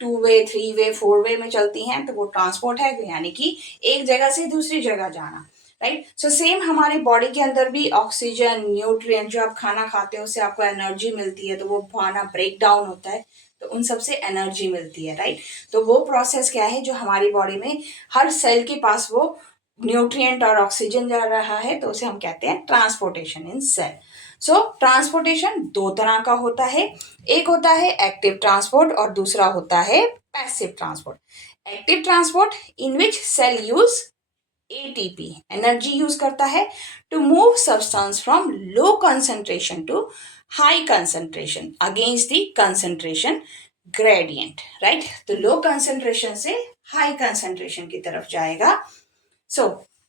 2 वे 3 वे 4 वे में चलती हैं तो वो ट्रांसपोर्ट है, यानी कि एक जगह से दूसरी जगह जाना, राइट। सो सेम हमारी बॉडी के अंदर भी ऑक्सीजन, न्यूट्रिएंट, जो आप खाना खाते हो उससे आपको एनर्जी मिलती है, तो वो खाना ब्रेक डाउन होता है तो उन सबसे एनर्जी मिलती है, राइट। तो वो प्रोसेस क्या है जो हमारी बॉडी में हर सेल के पास वो न्यूट्रिएंट और ऑक्सीजन जा रहा है, तो उसे हम कहते हैं transportation in cell. So transportation दो तरह का होता है, एक होता है एक्टिव ट्रांसपोर्ट और दूसरा होता है passive transport. Active transport in which cell use ATP, energy use करता है to move substance from low concentration to high concentration against the concentration gradient, right. तो लो कंसंट्रेशन से हाई कंसंट्रेशन की तरफ जाएगा। सो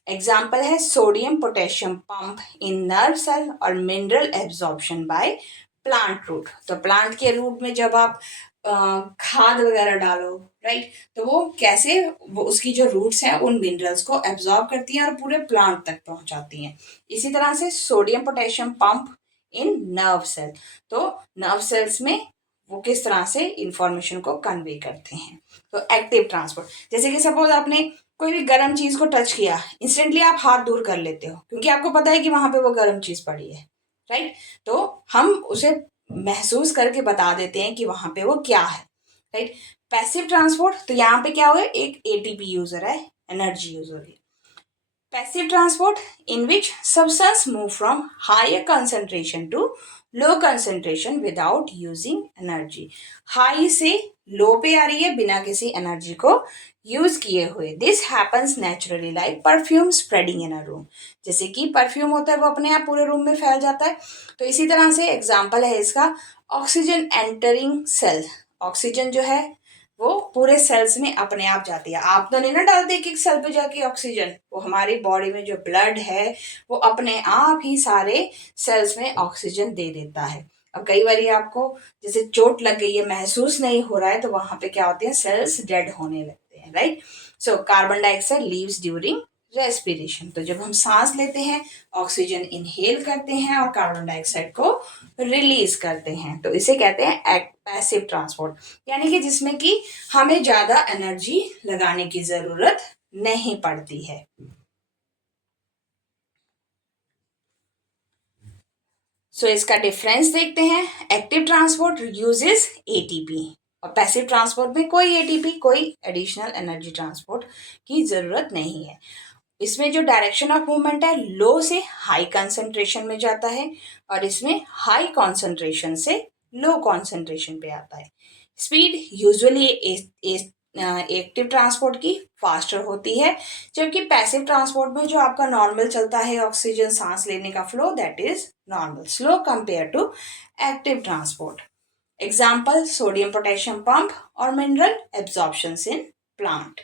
एग्जाम्पल है sodium potassium pump in nerve cell और mineral absorption by plant root. तो plant के root में जब आप खाद वगैरह डालो, राइट, तो वो कैसे वो उसकी जो रूट्स हैं उन मिनरल्स को एब्जॉर्ब करती हैं और पूरे प्लांट तक पहुंचाती हैं। इसी तरह से sodium potassium pump in nerve cell, तो नर्व सेल्स में वो किस तरह से इंफॉर्मेशन को कन्वे करते हैं। तो एक्टिव ट्रांसपोर्ट, जैसे कि सपोज आपने कोई भी गर्म चीज को टच किया, इंस्टेंटली आप हाथ दूर कर लेते हो क्योंकि आपको पता है कि वहां पे वो गर्म चीज पड़ी है, राइट। तो हम उसे महसूस करके बता देते हैं कि वहां पे वो क्या है, राइट। पैसिव ट्रांसपोर्ट, तो यहाँ पे क्या हुआ, एक एटीपी यूजर है, एनर्जी यूज हो रही है। Passive transport in which substance move from higher concentration to low concentration without using energy, high से लो पे आ रही है बिना किसी एनर्जी को यूज किए हुए। This happens naturally like perfume spreading in a room, जैसे कि परफ्यूम होता है वो अपने आप पूरे रूम में फैल जाता है। तो इसी तरह से एग्जाम्पल है इसका ऑक्सीजन एंटरिंग सेल, ऑक्सीजन जो है वो पूरे सेल्स में अपने आप जाती है, आप तो नहीं ना डालते एक एक सेल पे जाके ऑक्सीजन, वो हमारी बॉडी में जो ब्लड है वो अपने आप ही सारे सेल्स में ऑक्सीजन दे देता है। अब कई बार आपको जैसे चोट लग गई है, महसूस नहीं हो रहा है, तो वहां पे क्या होते हैं, सेल्स डेड होने लगते हैं, right. So carbon dioxide leaves during respiration, तो जब हम सांस लेते हैं ऑक्सीजन इनहेल करते हैं और कार्बन डाइऑक्साइड को रिलीज करते हैं, तो इसे कहते हैं पैसिव ट्रांसपोर्ट, यानी कि जिसमें कि हमें ज्यादा एनर्जी लगाने की जरूरत नहीं पड़ती है। सो इसका डिफरेंस देखते हैं। एक्टिव ट्रांसपोर्ट यूजेस एटीपी और पैसिव ट्रांसपोर्ट में कोई एटीपी, कोई एडिशनल एनर्जी ट्रांसपोर्ट की जरूरत नहीं है। इसमें जो डायरेक्शन ऑफ मूवमेंट है लो से हाई कंसंट्रेशन में जाता है और इसमें हाई कंसंट्रेशन से लो कंसंट्रेशन पे आता है। स्पीड यूजुअली एक्टिव ट्रांसपोर्ट की फास्टर होती है, जबकि पैसिव ट्रांसपोर्ट में जो आपका नॉर्मल चलता है ऑक्सीजन सांस लेने का flow, that is normal slow compare to active transport. Example sodium potassium pump और मिनरल एब्जॉर्प्शन इन प्लांट।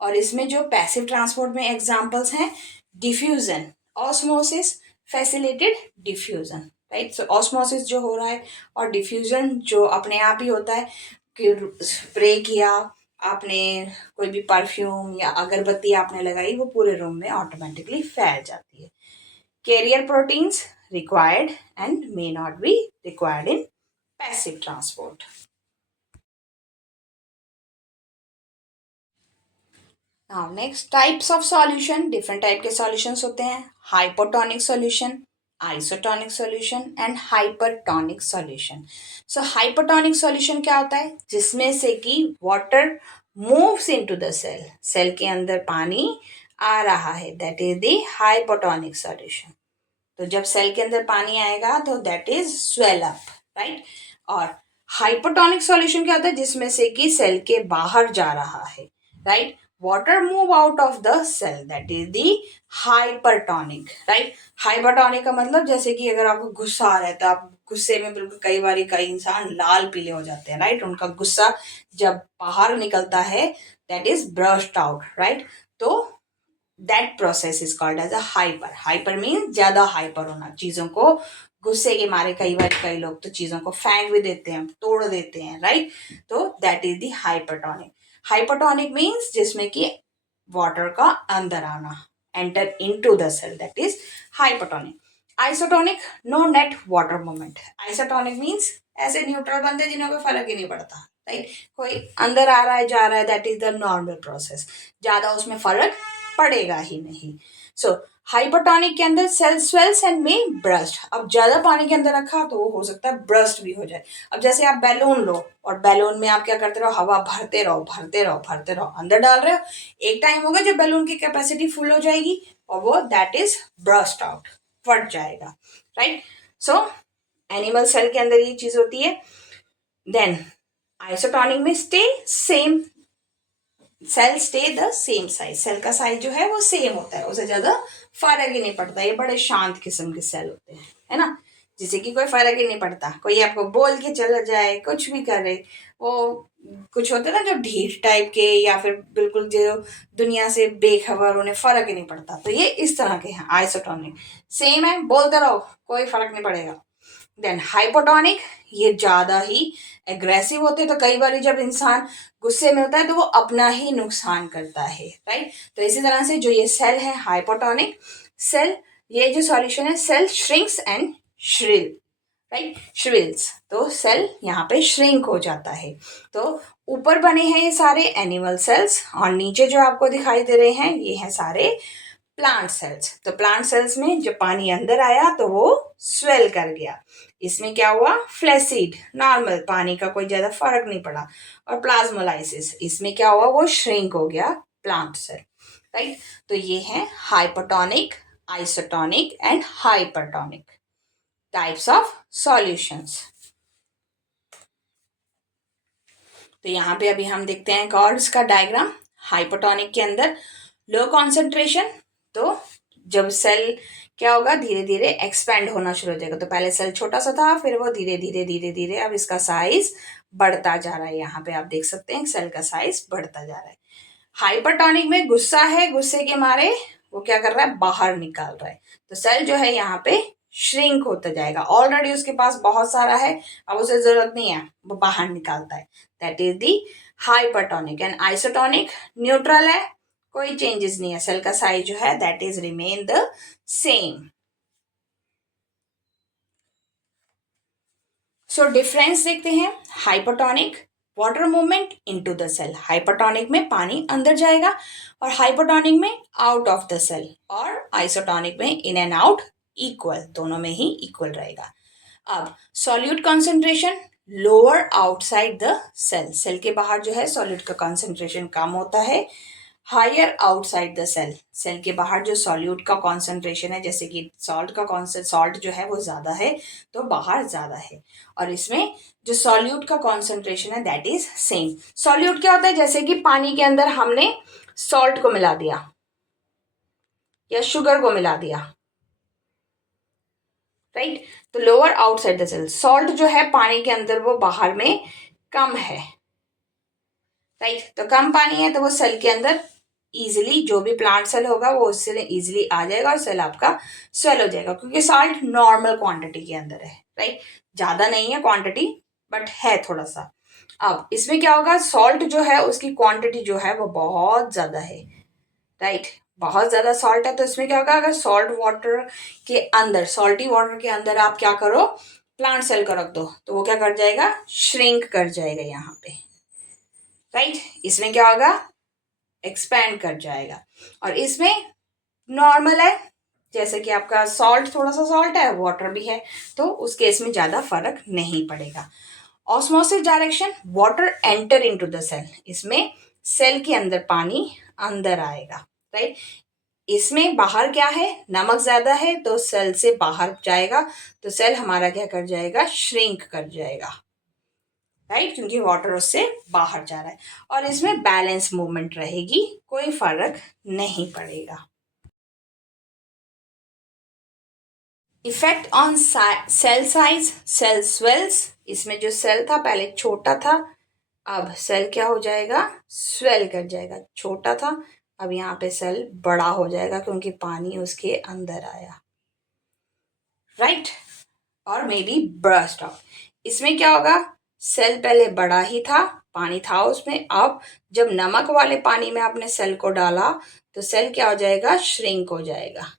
और इसमें जो पैसिव ट्रांसपोर्ट में एग्जाम्पल्स हैं diffusion, osmosis, facilitated diffusion, right. So osmosis जो हो रहा है और डिफ्यूजन जो अपने आप ही होता है कि स्प्रे किया आपने कोई भी परफ्यूम या अगरबत्ती आपने लगाई, वो पूरे रूम में ऑटोमेटिकली फैल जाती है. Carrier proteins required and may not be required in passive transport. Now next types of solution. Different type के सॉल्यूशंस होते हैं. Hypotonic solution, isotonic solution and hypertonic solution. So hypotonic solution क्या होता है? जिसमें से कि water moves into the cell, cell के अंदर पानी आ रहा है, that is the hypotonic solution. तो जब सेल के अंदर पानी आएगा तो that is swell up, right. और हाइपोटोनिक सॉल्यूशन क्या होता है? जिसमें से कि सेल के बाहर जा रहा है, right. Water move out of the cell, that is the hypertonic, right. Hypertonic का मतलब जैसे कि अगर आपको गुस्सा आ रहा है तो आप गुस्से में बिल्कुल, कई बार कई इंसान लाल पीले हो जाते हैं, राइट. उनका गुस्सा जब बाहर निकलता है that is burst out, right. तो that process is called as a hyper. Hyper mean ज्यादा हाइपर होना, चीजों को गुस्से के मारे कई बार कई लोग तो चीजों को फेंक भी देते हैं, तोड़ देते हैं, राइट. तो that is the hypertonic. Hypertonic means जिसमें कि वाटर का अंदर आना, enter into the cell, that is hypertonic. Isotonic, no net water movement. Isotonic means ऐसे न्यूट्रल बनते जिन्हें कोई फर्क ही नहीं पड़ता, राइट. कोई अंदर आ रहा है जा रहा है, that is the normal process, ज्यादा उसमें फर्क पड़ेगा ही नहीं. सो हाइपरटोनिक के अंदर सेल स्वेल्स एंड में ब्रस्ट. अब ज्यादा पानी के अंदर रखा तो वो हो सकता है ब्रस्ट भी हो जाए. अब जैसे आप बैलून लो और बैलून में आप क्या करते रहो, हवा भरते रहो भरते रहो भरते रहो, अंदर डाल रहे हो. एक टाइम होगा जब बैलून की कैपेसिटी फुल हो जाएगी और वो दैट इज ब्रस्ट आउट, फट जाएगा, राइट. सो एनिमल सेल के अंदर ये चीज होती है. देन आइसोटोनिक में stay same, cell stay the same size. Cell का साइज जो है वो सेम होता है, उसे ज्यादा फर्क ही नहीं पड़ता. ये बड़े शांत किस्म के सेल होते हैं, है ना, जिसे कि कोई फर्क ही नहीं पड़ता. कोई आपको बोल के चला जाए, कुछ भी करे, वो कुछ होते हैं ना जो ढीठ टाइप के, या फिर बिल्कुल जो दुनिया से बेखबर, उन्हें फर्क ही नहीं पड़ता. तो ये इस तरह के हैं आइसोटोनिक. सेम है, बोलते रहो, कोई फर्क नहीं पड़ेगा. देन हाइपोटोनिक, ये ज्यादा ही एग्रेसिव होते हैं. तो कई बार जब इंसान गुस्से में होता है तो वो अपना ही नुकसान करता है, राइट. तो इसी तरह से जो ये सेल है हाइपोटोनिक सेल, ये जो सॉल्यूशन है, cell shrinks and shrill, right, shrills. तो सेल यहाँ पे श्रिंक हो जाता है. तो ऊपर बने हैं ये सारे एनिमल सेल्स और नीचे जो आपको दिखाई दे रहे हैं ये हैं सारे प्लांट सेल्स. तो प्लांट सेल्स में जब पानी अंदर आया तो वो स्वेल कर गया. इसमें क्या हुआ, फ्लैसिड, नॉर्मल, पानी का कोई ज्यादा फर्क नहीं पड़ा. और प्लाज्मोलाइसिस, इसमें क्या हुआ, वो श्रिंक हो गया प्लांट सेल, राइट. तो ये है hypotonic, isotonic and hypertonic types of solutions. तो यहाँ पे अभी हम देखते हैं कॉर्ड्स का डायग्राम. हाइपोटोनिक के अंदर लो कॉन्सेंट्रेशन, तो जब सेल क्या होगा, धीरे धीरे एक्सपेंड होना शुरू हो जाएगा. तो पहले सेल छोटा सा था, फिर वो धीरे धीरे धीरे धीरे अब इसका साइज बढ़ता जा रहा है. यहाँ पे आप देख सकते हैं सेल का साइज बढ़ता जा रहा है. हाइपरटोनिक में गुस्सा है, गुस्से के मारे वो क्या कर रहा है, बाहर निकाल रहा है. तो सेल जो है यहाँ पे श्रिंक होता जाएगा. ऑलरेडी उसके पास बहुत सारा है, अब उसे जरूरत नहीं है, वो बाहर निकालता है. That is the hypertonic. And isotonic neutral है, कोई चेंजेस नहीं है, सेल का साइज जो है that is remain the same. So difference देखते हैं. Hypotonic, water movement into the cell. Hypotonic में पानी अंदर जाएगा और हाइपोटोनिक में आउट ऑफ द सेल. और आइसोटोनिक में इन एंड आउट इक्वल, दोनों में ही इक्वल रहेगा. अब solute concentration lower outside the cell. Cell के बाहर जो है सॉल्यूट का कॉन्सेंट्रेशन कम होता है. Higher outside the cell, cell के बाहर जो सॉल्यूट का कॉन्सेंट्रेशन है, जैसे कि सॉल्ट का सॉल्ट जो है वो ज़्यादा है तो बाहर ज़्यादा है. और इसमें जो सॉल्यूट का कॉन्सेंट्रेशन है दैट इज सेम. सॉल्यूट क्या होता है, जैसे कि पानी के अंदर हमने सॉल्ट को मिला दिया या शुगर को मिला दिया, राइट. तो lower outside the cell, salt जो है पानी के अंदर वो बाहर में कम है, राइट. तो कम पानी है तो वो सेल के अंदर इजिली, जो भी प्लांट सेल होगा वो उससे इजिली आ जाएगा और सेल आपका स्वेल हो जाएगा, क्योंकि सॉल्ट नॉर्मल क्वांटिटी के अंदर है, राइट. ज्यादा नहीं है क्वांटिटी, बट है थोड़ा सा. अब इसमें क्या होगा, सॉल्ट जो है उसकी क्वांटिटी जो है वो बहुत ज्यादा है, राइट, बहुत ज्यादा सॉल्ट है। तो इसमें क्या होगा, अगर सॉल्ट वाटर के अंदर, सॉल्टी वाटर के अंदर आप क्या करो, प्लांट सेल को रख दो, तो वो क्या कर जाएगा, श्रिंक कर जाएगा यहाँ पे, राइट। इसमें क्या होगा, एक्सपैंड कर जाएगा। और इसमें नॉर्मल है, जैसे कि आपका सॉल्ट, थोड़ा सा सॉल्ट है, वाटर भी है, तो उस केस में ज्यादा फर्क नहीं पड़ेगा। Osmosis direction, water enter into the cell, इसमें सेल के अंदर पानी अंदर आएगा, राइट। इसमें बाहर क्या है, नमक ज्यादा है तो सेल से बाहर जाएगा, तो सेल हमारा क्या कर जाएगा, श्रिंक कर जाएगा, राइट, क्योंकि वाटर उससे बाहर जा रहा है। और इसमें बैलेंस मूवमेंट रहेगी, कोई फर्क नहीं पड़ेगा। Effect on cell size, cell swells, इसमें जो सेल था पहले छोटा था, अब सेल क्या हो जाएगा, स्वेल कर जाएगा, छोटा था अब यहाँ पे सेल बड़ा हो जाएगा क्योंकि पानी उसके अंदर आया, राइट। और मे बी बर्स्ट आउट, इसमें क्या होगा, सेल पहले बड़ा ही था, पानी था उसमें, अब जब नमक वाले पानी में आपने सेल को डाला तो सेल क्या हो जाएगा, श्रिंक हो जाएगा,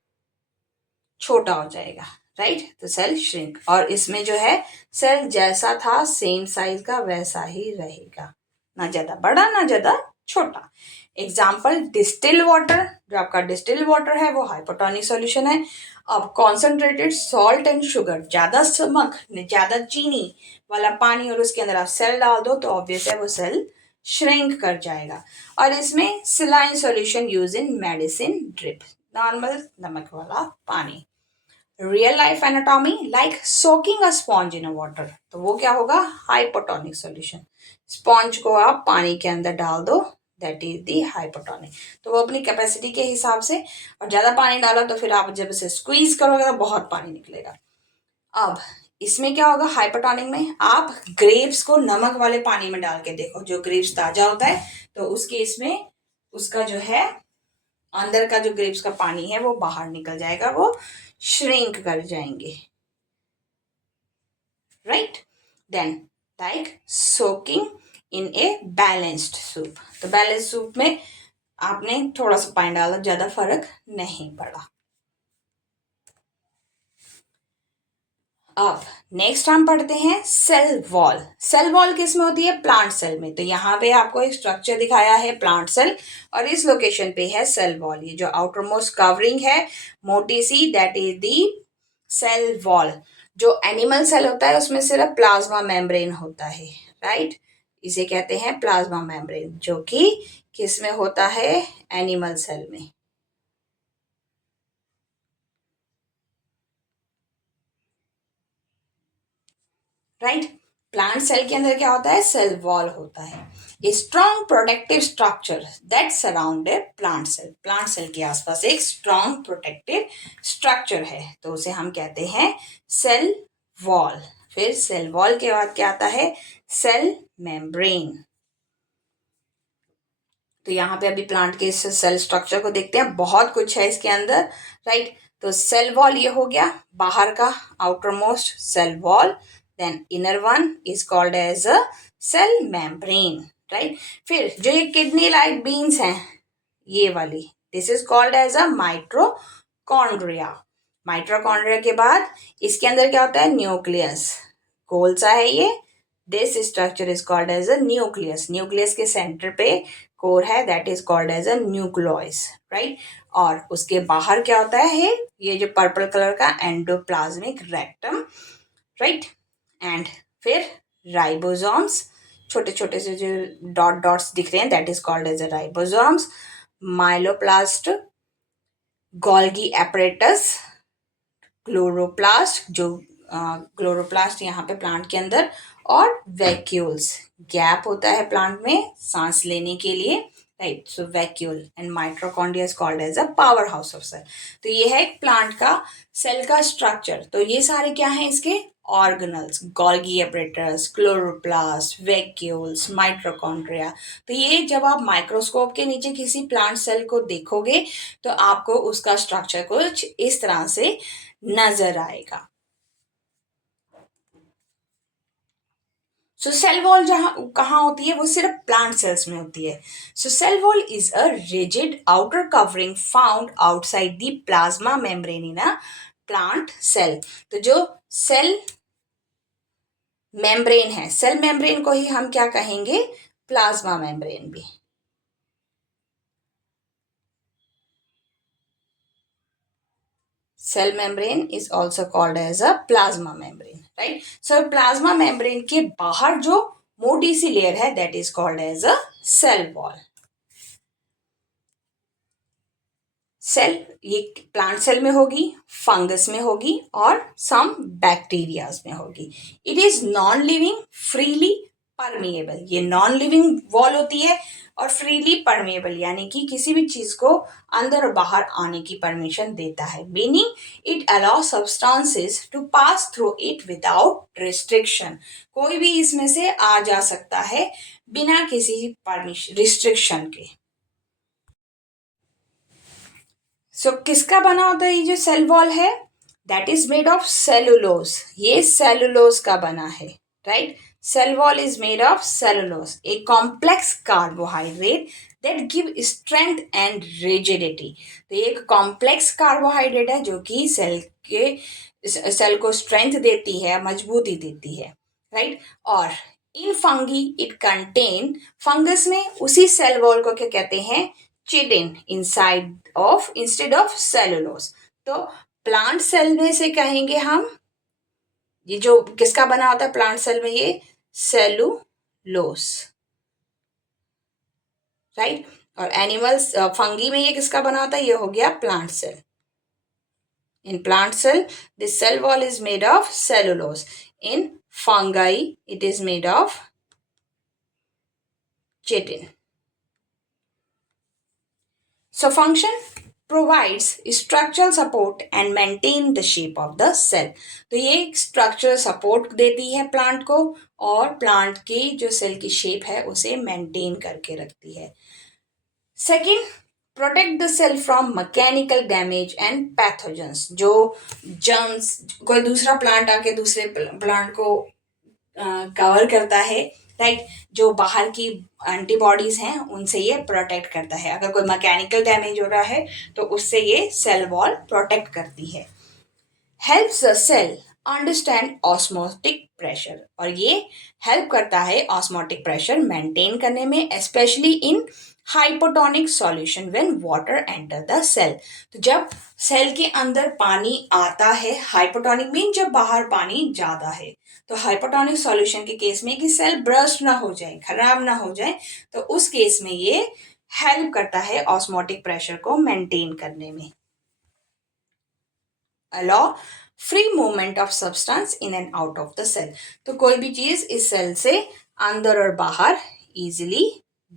छोटा हो जाएगा, राइट। तो सेल श्रिंक, और इसमें जो है सेल जैसा था सेम साइज का वैसा ही रहेगा, ना ज्यादा बड़ा ना ज्यादा छोटा। एग्जाम्पल, डिस्टिल वाटर, जो आपका डिस्टिल वाटर है वो हाइपोटोनिक सॉल्यूशन है। अब कॉन्सेंट्रेटेड सॉल्ट एंड शुगर, ज्यादा नमक ज्यादा चीनी वाला पानी और उसके अंदर आप सेल डाल दो तो ऑब्वियस है वो सेल श्रिंक कर जाएगा। और इसमें saline solution use in medicine drip, normal नमक वाला पानी। Real life anatomy, like soaking अ स्पॉन्ज इन अ वाटर, तो वो क्या होगा, हाइपोटोनिक सॉल्यूशन। स्पॉन्ज को आप पानी के अंदर डाल दो, दैट इज दी हाइपोटोनिक। तो वो अपनी कैपेसिटी के हिसाब से, और ज्यादा पानी डाला तो फिर आप जब इसे स्क्वीज करोगे तो बहुत पानी निकलेगा। अब इसमें क्या होगा, हाइपोटोनिक में आप ग्रेप्स को नमक वाले पानी में डाल के देखो, जो ग्रेप्स ताजा होता है तो उस केस में उसका जो है अंदर का जो ग्रेप्स का पानी है वो बाहर निकल जाएगा, वो श्रिंक कर जाएंगे, right. Then like soaking in a balanced soup, तो बैलेंस्ड सूप में आपने थोड़ा सा पानी डाला, ज्यादा फर्क नहीं पड़ा। अब नेक्स्ट हम पढ़ते हैं सेल वॉल। सेल वॉल किस में होती है, प्लांट सेल में। तो यहाँ पे आपको एक स्ट्रक्चर दिखाया है प्लांट सेल, और इस लोकेशन पे है सेल वॉल। ये जो आउटर मोस्ट कवरिंग है मोटी सी, that is the cell wall. जो एनिमल सेल होता है उसमें सिर्फ प्लाज्मा मेम्ब्रेन होता है, राइट। इसे कहते हैं प्लाज्मा मेम्ब्रेन, जो कि किस में होता है, एनिमल सेल में, राइट। प्लांट सेल के अंदर क्या होता है, सेल वॉल होता है। Strong protective structure that surround a plant cell, plant cell के आसपास एक स्ट्रॉन्ग प्रोटेक्टिव स्ट्रक्चर है तो उसे हम कहते हैं सेल वॉल। फिर सेल वॉल के बाद क्या आता है, सेल मेम्ब्रेन। तो यहाँ पे अभी प्लांट के इस सेल स्ट्रक्चर को देखते हैं, बहुत कुछ है इसके अंदर, राइट। तो सेल वॉल ये हो गया बाहर का, outer most cell wall. Then inner one is called as a cell membrane, right. फिर जो ये किडनी लाइक बीन्स हैं, ये वाली, this is called as a mitochondria. Mitochondria के बाद इसके अंदर क्या होता है, न्यूक्लियस, गोल सा है ये। This structure is called as a nucleus, nucleus के सेंटर पे कोर है, that is called as a nucleus, right. और उसके बाहर क्या होता है, ये जो पर्पल कलर का एंडोप्लाज्मिक रेक्टम, राइट। एंड फिर राइबोसोम्स, छोटे छोटे से जो डॉट डॉट्स दिख रहे हैं, that is called as a ribosomes. Myeloplast, Golgi apparatus, chloroplast, जो क्लोरोप्लास्ट यहाँ पे प्लांट के अंदर, और वैक्यूल्स, गैप होता है प्लांट में सांस लेने के लिए, right. So vacuole and mitochondria is called as a power house of cell. तो ये है एक प्लांट का सेल का स्ट्रक्चर। तो ये सारे क्या हैं इसके organelles, Golgi apparatus, chloroplast, vacuoles, mitochondria. तो ये जब आप माइक्रोस्कोप के नीचे किसी प्लांट सेल को देखोगे तो आपको उसका स्ट्रक्चर कुछ इस तरह से नजर आएगा। सो सेल वॉल जहाँ कहाँ होती है, वो सिर्फ प्लांट सेल्स में होती है. So cell wall is a rigid outer covering found outside the plasma membrane in a plant cell. तो जो सेल मेम्ब्रेन है, सेल मेम्ब्रेन को ही हम क्या कहेंगे, प्लाज्मा मेम्ब्रेन भी. Cell membrane is also called as a plasma membrane, right. So plasma membrane के बाहर जो मोटी सी लेयर है, that is called as a cell wall. Cell ये प्लांट सेल में होगी, फंगस में होगी और सम बैक्टीरियाज में होगी. It is non living, freely permeable. ये नॉन लिविंग वॉल होती है और फ्रीली परमिएबल, यानी कि किसी भी चीज को अंदर और बाहर आने की परमिशन देता है. Meaning it allow substances to pass through it without restriction. कोई भी इसमें से आ जा सकता है बिना किसी परमिशन रिस्ट्रिक्शन के. सो किसका बना होता है ये जो सेल वॉल है, that is made of cellulose. ये सेलुलोज का बना है, right. Cell wall is made of cellulose, a complex carbohydrate that give strength and rigidity. तो ये एक कॉम्प्लेक्स कार्बोहाइड्रेट है जो कि सेल को स्ट्रेंथ देती है, मजबूती देती है, राइट. और इन फंगी इट कंटेन, फंगस में उसी सेल वॉल को क्या कहते हैं, चिटिन इंस्टेड ऑफ सेलुलोज. तो प्लांट सेल में से कहेंगे हम, ये जो किसका बना होता है प्लांट सेल में, ये सेलुलोज, राइट. और एनिमल्स फंगी में ये किसका बना होता है, ये हो गया plant cell. In plant cell, the cell wall is made of cellulose. In fungi, it is made of chitin. So function provides structural support and maintain the shape of the cell. तो ये structural support देती है plant को और plant की जो cell की shape है उसे मेंटेन करके रखती है. Second, protect the cell from mechanical damage and pathogens. जो जर्म्स, कोई दूसरा प्लांट आके दूसरे प्लांट को कवर करता है, राइट. जो बाहर की एंटीबॉडीज हैं उनसे ये प्रोटेक्ट करता है. अगर कोई मैकेनिकल डैमेज हो रहा है तो उससे ये सेल वॉल प्रोटेक्ट करती है. Helps the cell understand osmotic pressure. और ये हेल्प करता है ऑस्मोटिक प्रेशर मेंटेन करने में, specially in hypotonic solution when water enter the cell. तो जब सेल के अंदर पानी आता है, हाइपोटोनिक मीन जब बाहर पानी ज्यादा है, तो हाइपोटोनिक सॉल्यूशन के केस में कि सेल ब्रस्ट ना हो जाए, खराब ना हो जाए, तो उस केस में ये हेल्प करता है ऑस्मोटिक प्रेशर को मेंटेन करने में. Allow free movement of substance in and out of the cell. तो कोई भी चीज इस सेल से अंदर और बाहर इजीली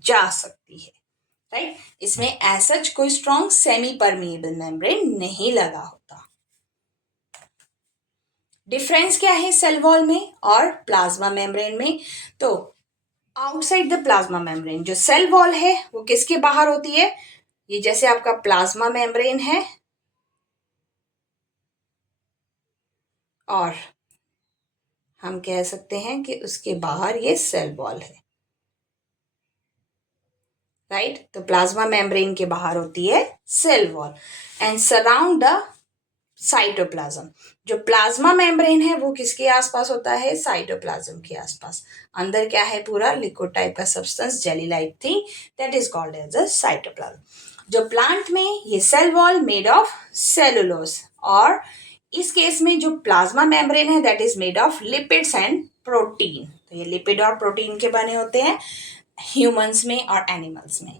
जा सकती है, राइट. इसमें एज सच कोई स्ट्रॉन्ग सेमी परमिएबल मेम्ब्रेन नहीं लगा होता. डिफरेंस क्या है सेल वॉल में और प्लाज्मा मेम्ब्रेन में? तो आउटसाइड द प्लाज्मा मेम्ब्रेन जो सेल वॉल है वो किसके बाहर होती है, ये जैसे आपका प्लाज्मा मेम्ब्रेन है और हम कह सकते हैं कि उसके बाहर ये सेल वॉल है, राइट. तो प्लाज्मा मेम्ब्रेन के बाहर होती है cell wall and surround the cytoplasm. जो प्लाज्मा मेम्ब्रेन है वो किसके आसपास होता है, साइटोप्लाज्म के आसपास. अंदर क्या है, पूरा लिक्विड टाइप का substance, jelly like thing, that is called as a cytoplasm. जो प्लांट में ये cell wall made of cellulose, और इस केस में जो प्लाज्मा मेम्ब्रेन है that is made of lipids and protein. तो ये लिपिड और प्रोटीन के बने होते हैं ह्यूमंस में और एनिमल्स में.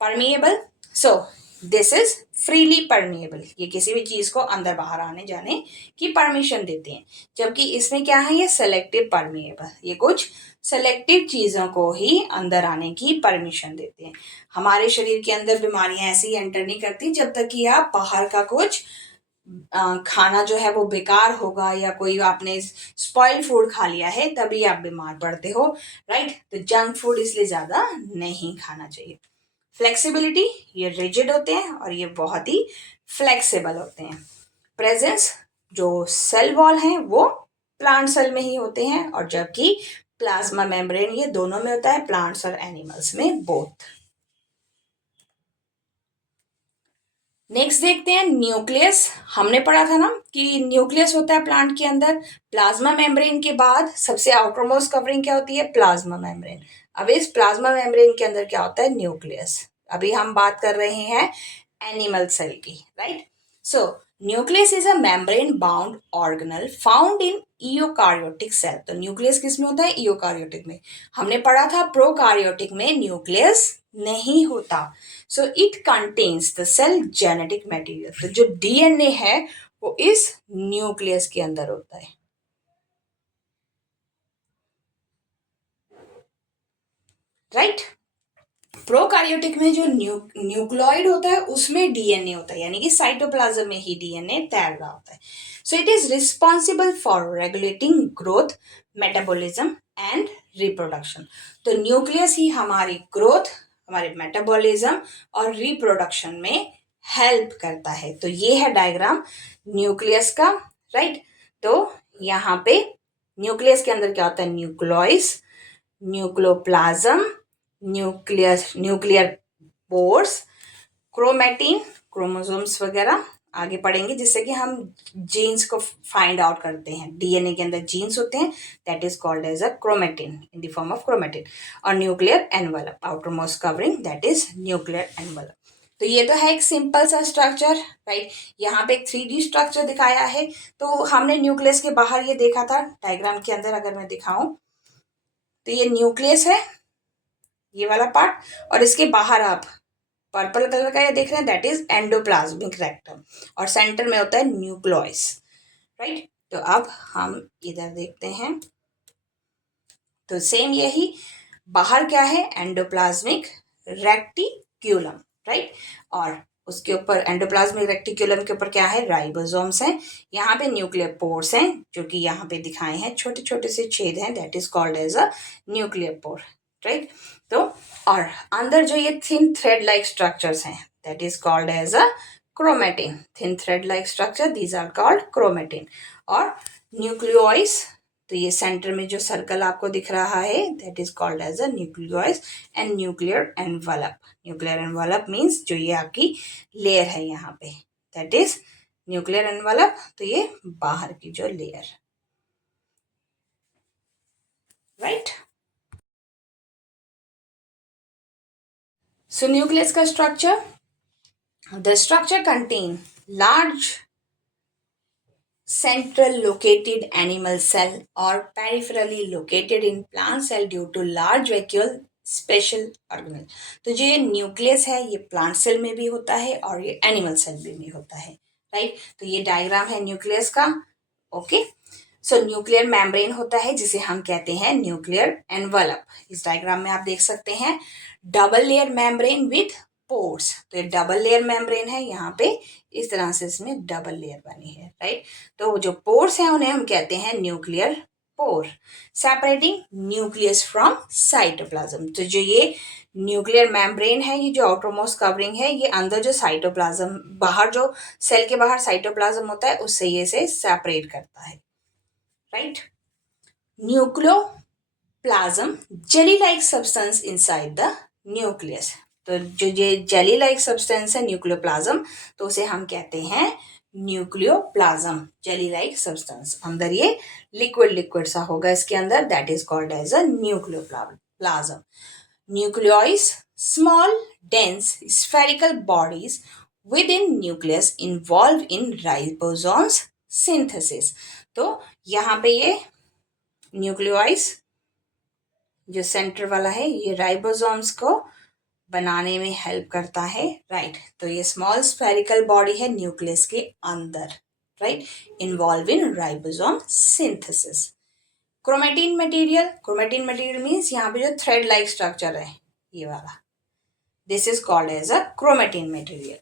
Permeable, so this is freely permeable. ये किसी भी चीज को अंदर बाहर आने जाने की परमिशन देते हैं. जबकि इसमें क्या है, ये सेलेक्टिव परमिएबल, ये कुछ सेलेक्टिव चीजों को ही अंदर आने की परमिशन देते हैं. हमारे शरीर के अंदर बीमारियां ऐसी एंटर नहीं करती जब तक कि आप बाहर का कुछ खाना जो है वो बेकार होगा या कोई आपने स्पॉइल फूड खा लिया है तभी आप बीमार पड़ते हो, राइट. तो जंक फूड इसलिए ज्यादा नहीं खाना चाहिए. फ्लेक्सिबिलिटी, ये रिजिड होते हैं और ये बहुत ही फ्लेक्सिबल होते हैं. प्रेजेंस, जो सेल वॉल हैं वो प्लांट सेल में ही होते हैं और जबकि प्लाज्मा मेम्ब्रेन, ये दोनों में होता है, प्लांट्स और एनिमल्स में बोथ। नेक्स्ट देखते हैं न्यूक्लियस। हमने पढ़ा था ना कि न्यूक्लियस होता है प्लांट के अंदर, प्लाज्मा मेम्ब्रेन के बाद सबसे आउटरमोस्ट कवरिंग क्या होती है, प्लाज्मा मेम्ब्रेन। अब इस प्लाज्मा मेम्ब्रेन के अंदर क्या होता है, न्यूक्लियस। अभी हम बात कर रहे हैं एनिमल सेल की, right. So nucleus is a membrane bound organelle found in eukaryotic cell. तो न्यूक्लियस किस में होता है, ईओकार्योटिक में। हमने पढ़ा था प्रोकार्योटिक में न्यूक्लियस नहीं होता। So it contains the cell genetic material. तो जो डीएनए है वो इस न्यूक्लियस के अंदर होता है, राइट। प्रोकार्योटिक में जो न्यूक्लियोइड होता है उसमें डीएनए होता है, यानी कि साइटोप्लाज्म में ही डीएनए तैर रहा होता है। So it is responsible for regulating growth, metabolism and reproduction. तो न्यूक्लियस ही हमारी ग्रोथ, हमारे मेटाबॉलिज्म और रिप्रोडक्शन में हेल्प करता है। तो ये है डायग्राम न्यूक्लियस का, राइट। तो यहाँ पे न्यूक्लियस के अंदर क्या होता है, nucleus, nucleoplasm, nuclear pores, chromatin, chromosomes वगैरह आगे पढ़ेंगे, जिससे कि हम जीन्स को फाइंड आउट करते हैं। डीएनए के अंदर जीन्स होते हैं, that is called as a chromatin, in the form of chromatin. और nuclear envelope, outer most covering, that is nuclear envelope. तो ये तो है एक सिंपल सा स्ट्रक्चर, राइट। यहाँ पे एक 3D स्ट्रक्चर दिखाया है। तो हमने न्यूक्लियस के बाहर ये देखा था डायग्राम के अंदर, अगर मैं दिखाऊं तो ये न्यूक्लियस है, ये वाला पार्ट, और इसके बाहर आप पर्पल कलर का ये देख रहे हैं, दैट इज एंडोप्लाज्मिक रेक्टम, और सेंटर में होता है न्यूक्लियस, राइट। तो अब हम इधर देखते हैं, तो सेम यही, बाहर क्या है, एंडोप्लाज्मिक रेक्टिक्यूलम, राइट। और उसके ऊपर एंडोप्लाज्मिक रेक्टिक्यूलम के ऊपर क्या है, राइबोसोम्स हैं। यहाँ पे न्यूक्लियर पोर्स हैं, जो कि यहाँ पे दिखाए हैं, छोटे छोटे से छेद हैं, that is called as a nuclear pore, right. तो और अंदर जो ये थिन थ्रेड लाइक स्ट्रक्चर्स हैं, that is called as a chromatin. Thin thread like structure, these are called chromatin. और न्यूक्लियोइस, तो ये सेंटर में जो सर्कल आपको दिख रहा है, that is called as a nucleolus and nuclear envelope. Nuclear envelope means जो ये आपकी लेयर है यहाँ पे, दैट इज न्यूक्लियर एनवलप। तो ये बाहर की जो लेयर, राइट। सो न्यूक्लियस का structure, the structure contain large central located animal cell or peripherally located in plant cell due to large vacuole special organelle. तो जो ये न्यूक्लियस है ये प्लांट सेल में भी होता है और ये एनिमल सेल में भी होता है, राइट। तो ये डायग्राम है न्यूक्लियस का, ओके। सो न्यूक्लियर मेम्ब्रेन होता है जिसे हम कहते हैं न्यूक्लियर एनवलप। इस डायग्राम में आप देख सकते हैं double layer membrane with pores. तो ये डबल लेयर मेम्ब्रेन है, यहाँ पे इस तरह से इसमें डबल लेयर बनी है, राइट। तो जो पोर्स हैं उन्हें हम कहते हैं nuclear pore, separating nucleus from cytoplasm. तो जो ये न्यूक्लियर मेम्ब्रेन है, ये जो आउटरमोस्ट कवरिंग है, ये अंदर जो साइटोप्लाज्म, बाहर जो सेल के बाहर साइटोप्लाज्म होता है उससे ये से सेपरेट करता है, right. Nucleoplasm jelly like substance inside the nucleus. तो जो ये जेली लाइक सब्सटेंस है न्यूक्लियोप्लाज्म, तो उसे हम कहते हैं न्यूक्लियोप्लाज्म, जेली लाइक सब्सटेंस। अंदर ये लिक्विड लिक्विड सा होगा इसके अंदर, that is called as a nucleoplasm. Nucleolus small dense spherical bodies within nucleus involve in ribosomes synthesis. तो यहाँ पे ये न्यूक्लियोइस जो सेंटर वाला है ये राइबोसोम्स को बनाने में हेल्प करता है, राइट। तो ये स्मॉल स्फेरिकल बॉडी है न्यूक्लियस के अंदर, right, involve in ribosome synthesis. Chromatin material, chromatin material means यहाँ पे जो थ्रेड लाइक स्ट्रक्चर है ये वाला, this is called as a chromatin material.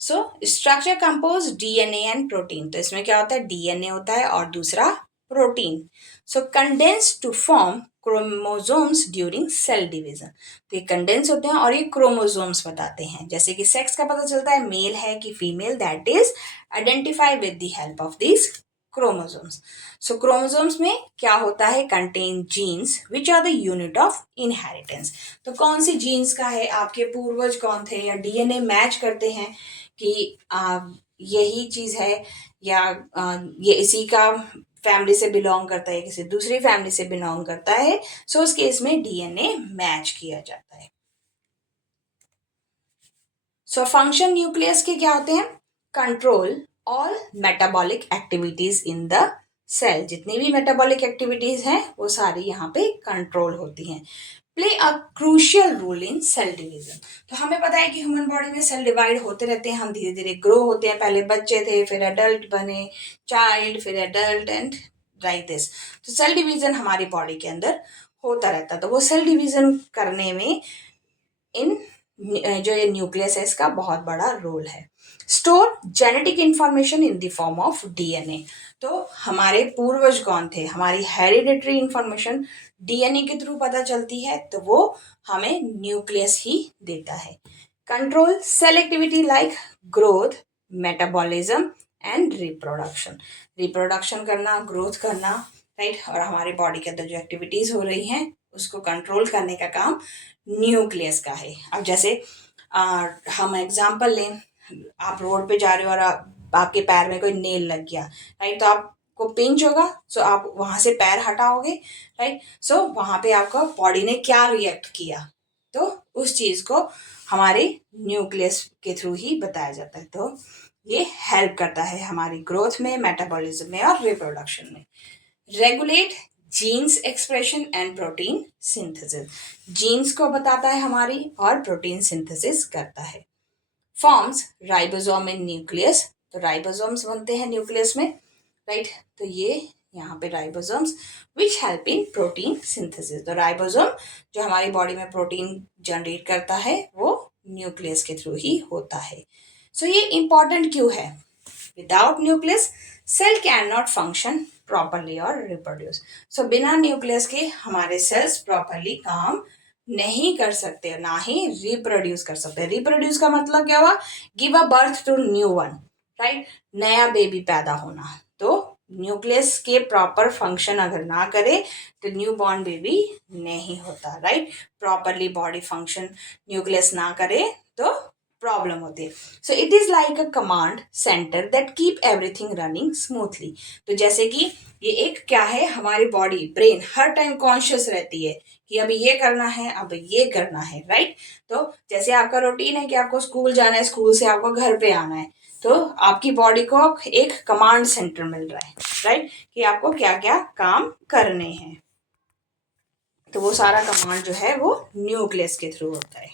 So structure compose DNA and protein. तो इसमें क्या होता है, डीएनए होता है और दूसरा protein. So condense to form chromosomes during cell division. तो ये कंडेंस होते हैं और ये क्रोमोसोम्स बताते हैं, जैसे कि सेक्स का पता चलता है मेल है कि female, that is identify with the help of this chromosomes. So chromosomes में क्या होता है, contain genes which are the unit of inheritance. तो कौन सी जीन्स का है, आपके पूर्वज कौन थे, या डीएनए मैच करते हैं कि यही चीज है, या ये इसी का फैमिली से बिलोंग करता है, किसी दूसरी फैमिली से बिलोंग करता है। सो उस केस में डीएनए मैच किया जाता है। सो फंक्शन न्यूक्लियस के क्या होते हैं, control all metabolic activities in the cell. जितनी भी मेटाबॉलिक एक्टिविटीज हैं वो सारी यहाँ पे कंट्रोल होती हैं। Play a crucial role in cell division. तो हमें पता है कि ह्यूमन बॉडी में सेल डिवाइड होते रहते हैं, हम धीरे धीरे ग्रो होते हैं, पहले बच्चे थे, फिर एडल्ट बने, चाइल्ड, फिर एडल्ट, एंड लाइक दिस। तो सेल डिवीजन हमारी बॉडी के अंदर होता रहता है। तो वो सेल डिवीजन करने में इन जो ये न्यूक्लियस है इसका बहुत बड़ा रोल है। Store genetic information in the form of DNA. तो हमारे पूर्वज कौन थे, हमारी हेरिडिटरी इंफॉर्मेशन डीएनए के थ्रू पता चलती है, तो वो हमें न्यूक्लियस ही देता है। Control cell activity like growth, metabolism and reproduction. Reproduction करना, ग्रोथ करना, राइट, और हमारी बॉडी के अंदर जो एक्टिविटीज हो रही हैं उसको कंट्रोल करने का काम न्यूक्लियस का है। अब जैसे हम एग्जांपल लें, आप रोड पे जा रहे हो और आपके पैर में कोई नेल लग गया, राइट, तो आपको पिंच होगा, सो आप वहां से पैर हटाओगे, राइट। सो वहां पे आपका बॉडी ने क्या रिएक्ट किया, तो उस चीज को हमारे न्यूक्लियस के थ्रू ही बताया जाता है। तो ये हेल्प करता है हमारी ग्रोथ में, मेटाबॉलिज्म में और रिप्रोडक्शन में। Regulate genes expression and protein synthesis. Genes को बताता है हमारी और प्रोटीन सिंथेसिस करता है। Forms ribosome in nucleus. तो राइबोसोम्स बनते हैं न्यूक्लियस में, राइट। तो ये यहाँ पे ribosomes which help in protein synthesis. तो राइबोसोम जो हमारी बॉडी में प्रोटीन जनरेट करता है वो न्यूक्लियस के थ्रू ही होता है। सो ये इंपॉर्टेंट क्यों है, without nucleus cell can not function properly और रिप्रोड्यूस। सो बिना न्यूक्लियस के हमारे सेल्स प्रॉपरली काम नहीं कर सकते, ना ही रिप्रोड्यूस कर सकते। रिप्रोड्यूस का मतलब क्या हुआ, give a birth to new one, right, नया बेबी पैदा होना। तो न्यूक्लियस के प्रॉपर फंक्शन अगर ना करे तो न्यू बॉर्न बेबी नहीं होता, right. Properly body function nucleus ना करे तो प्रॉब्लम होती है। So it is like a command centre that keep everything running smoothly. तो जैसे कि ये एक क्या है, हमारी बॉडी, ब्रेन हर टाइम कॉन्शियस रहती है कि अभी ये करना है, अब ये करना है, राइट। तो जैसे आपका रूटीन है कि आपको स्कूल जाना है, स्कूल से आपको घर पे आना है, तो आपकी बॉडी को एक कमांड सेंटर मिल रहा है, राइट, कि आपको क्या क्या काम करने हैं। तो वो सारा कमांड जो है वो न्यूक्लियस के थ्रू होता है।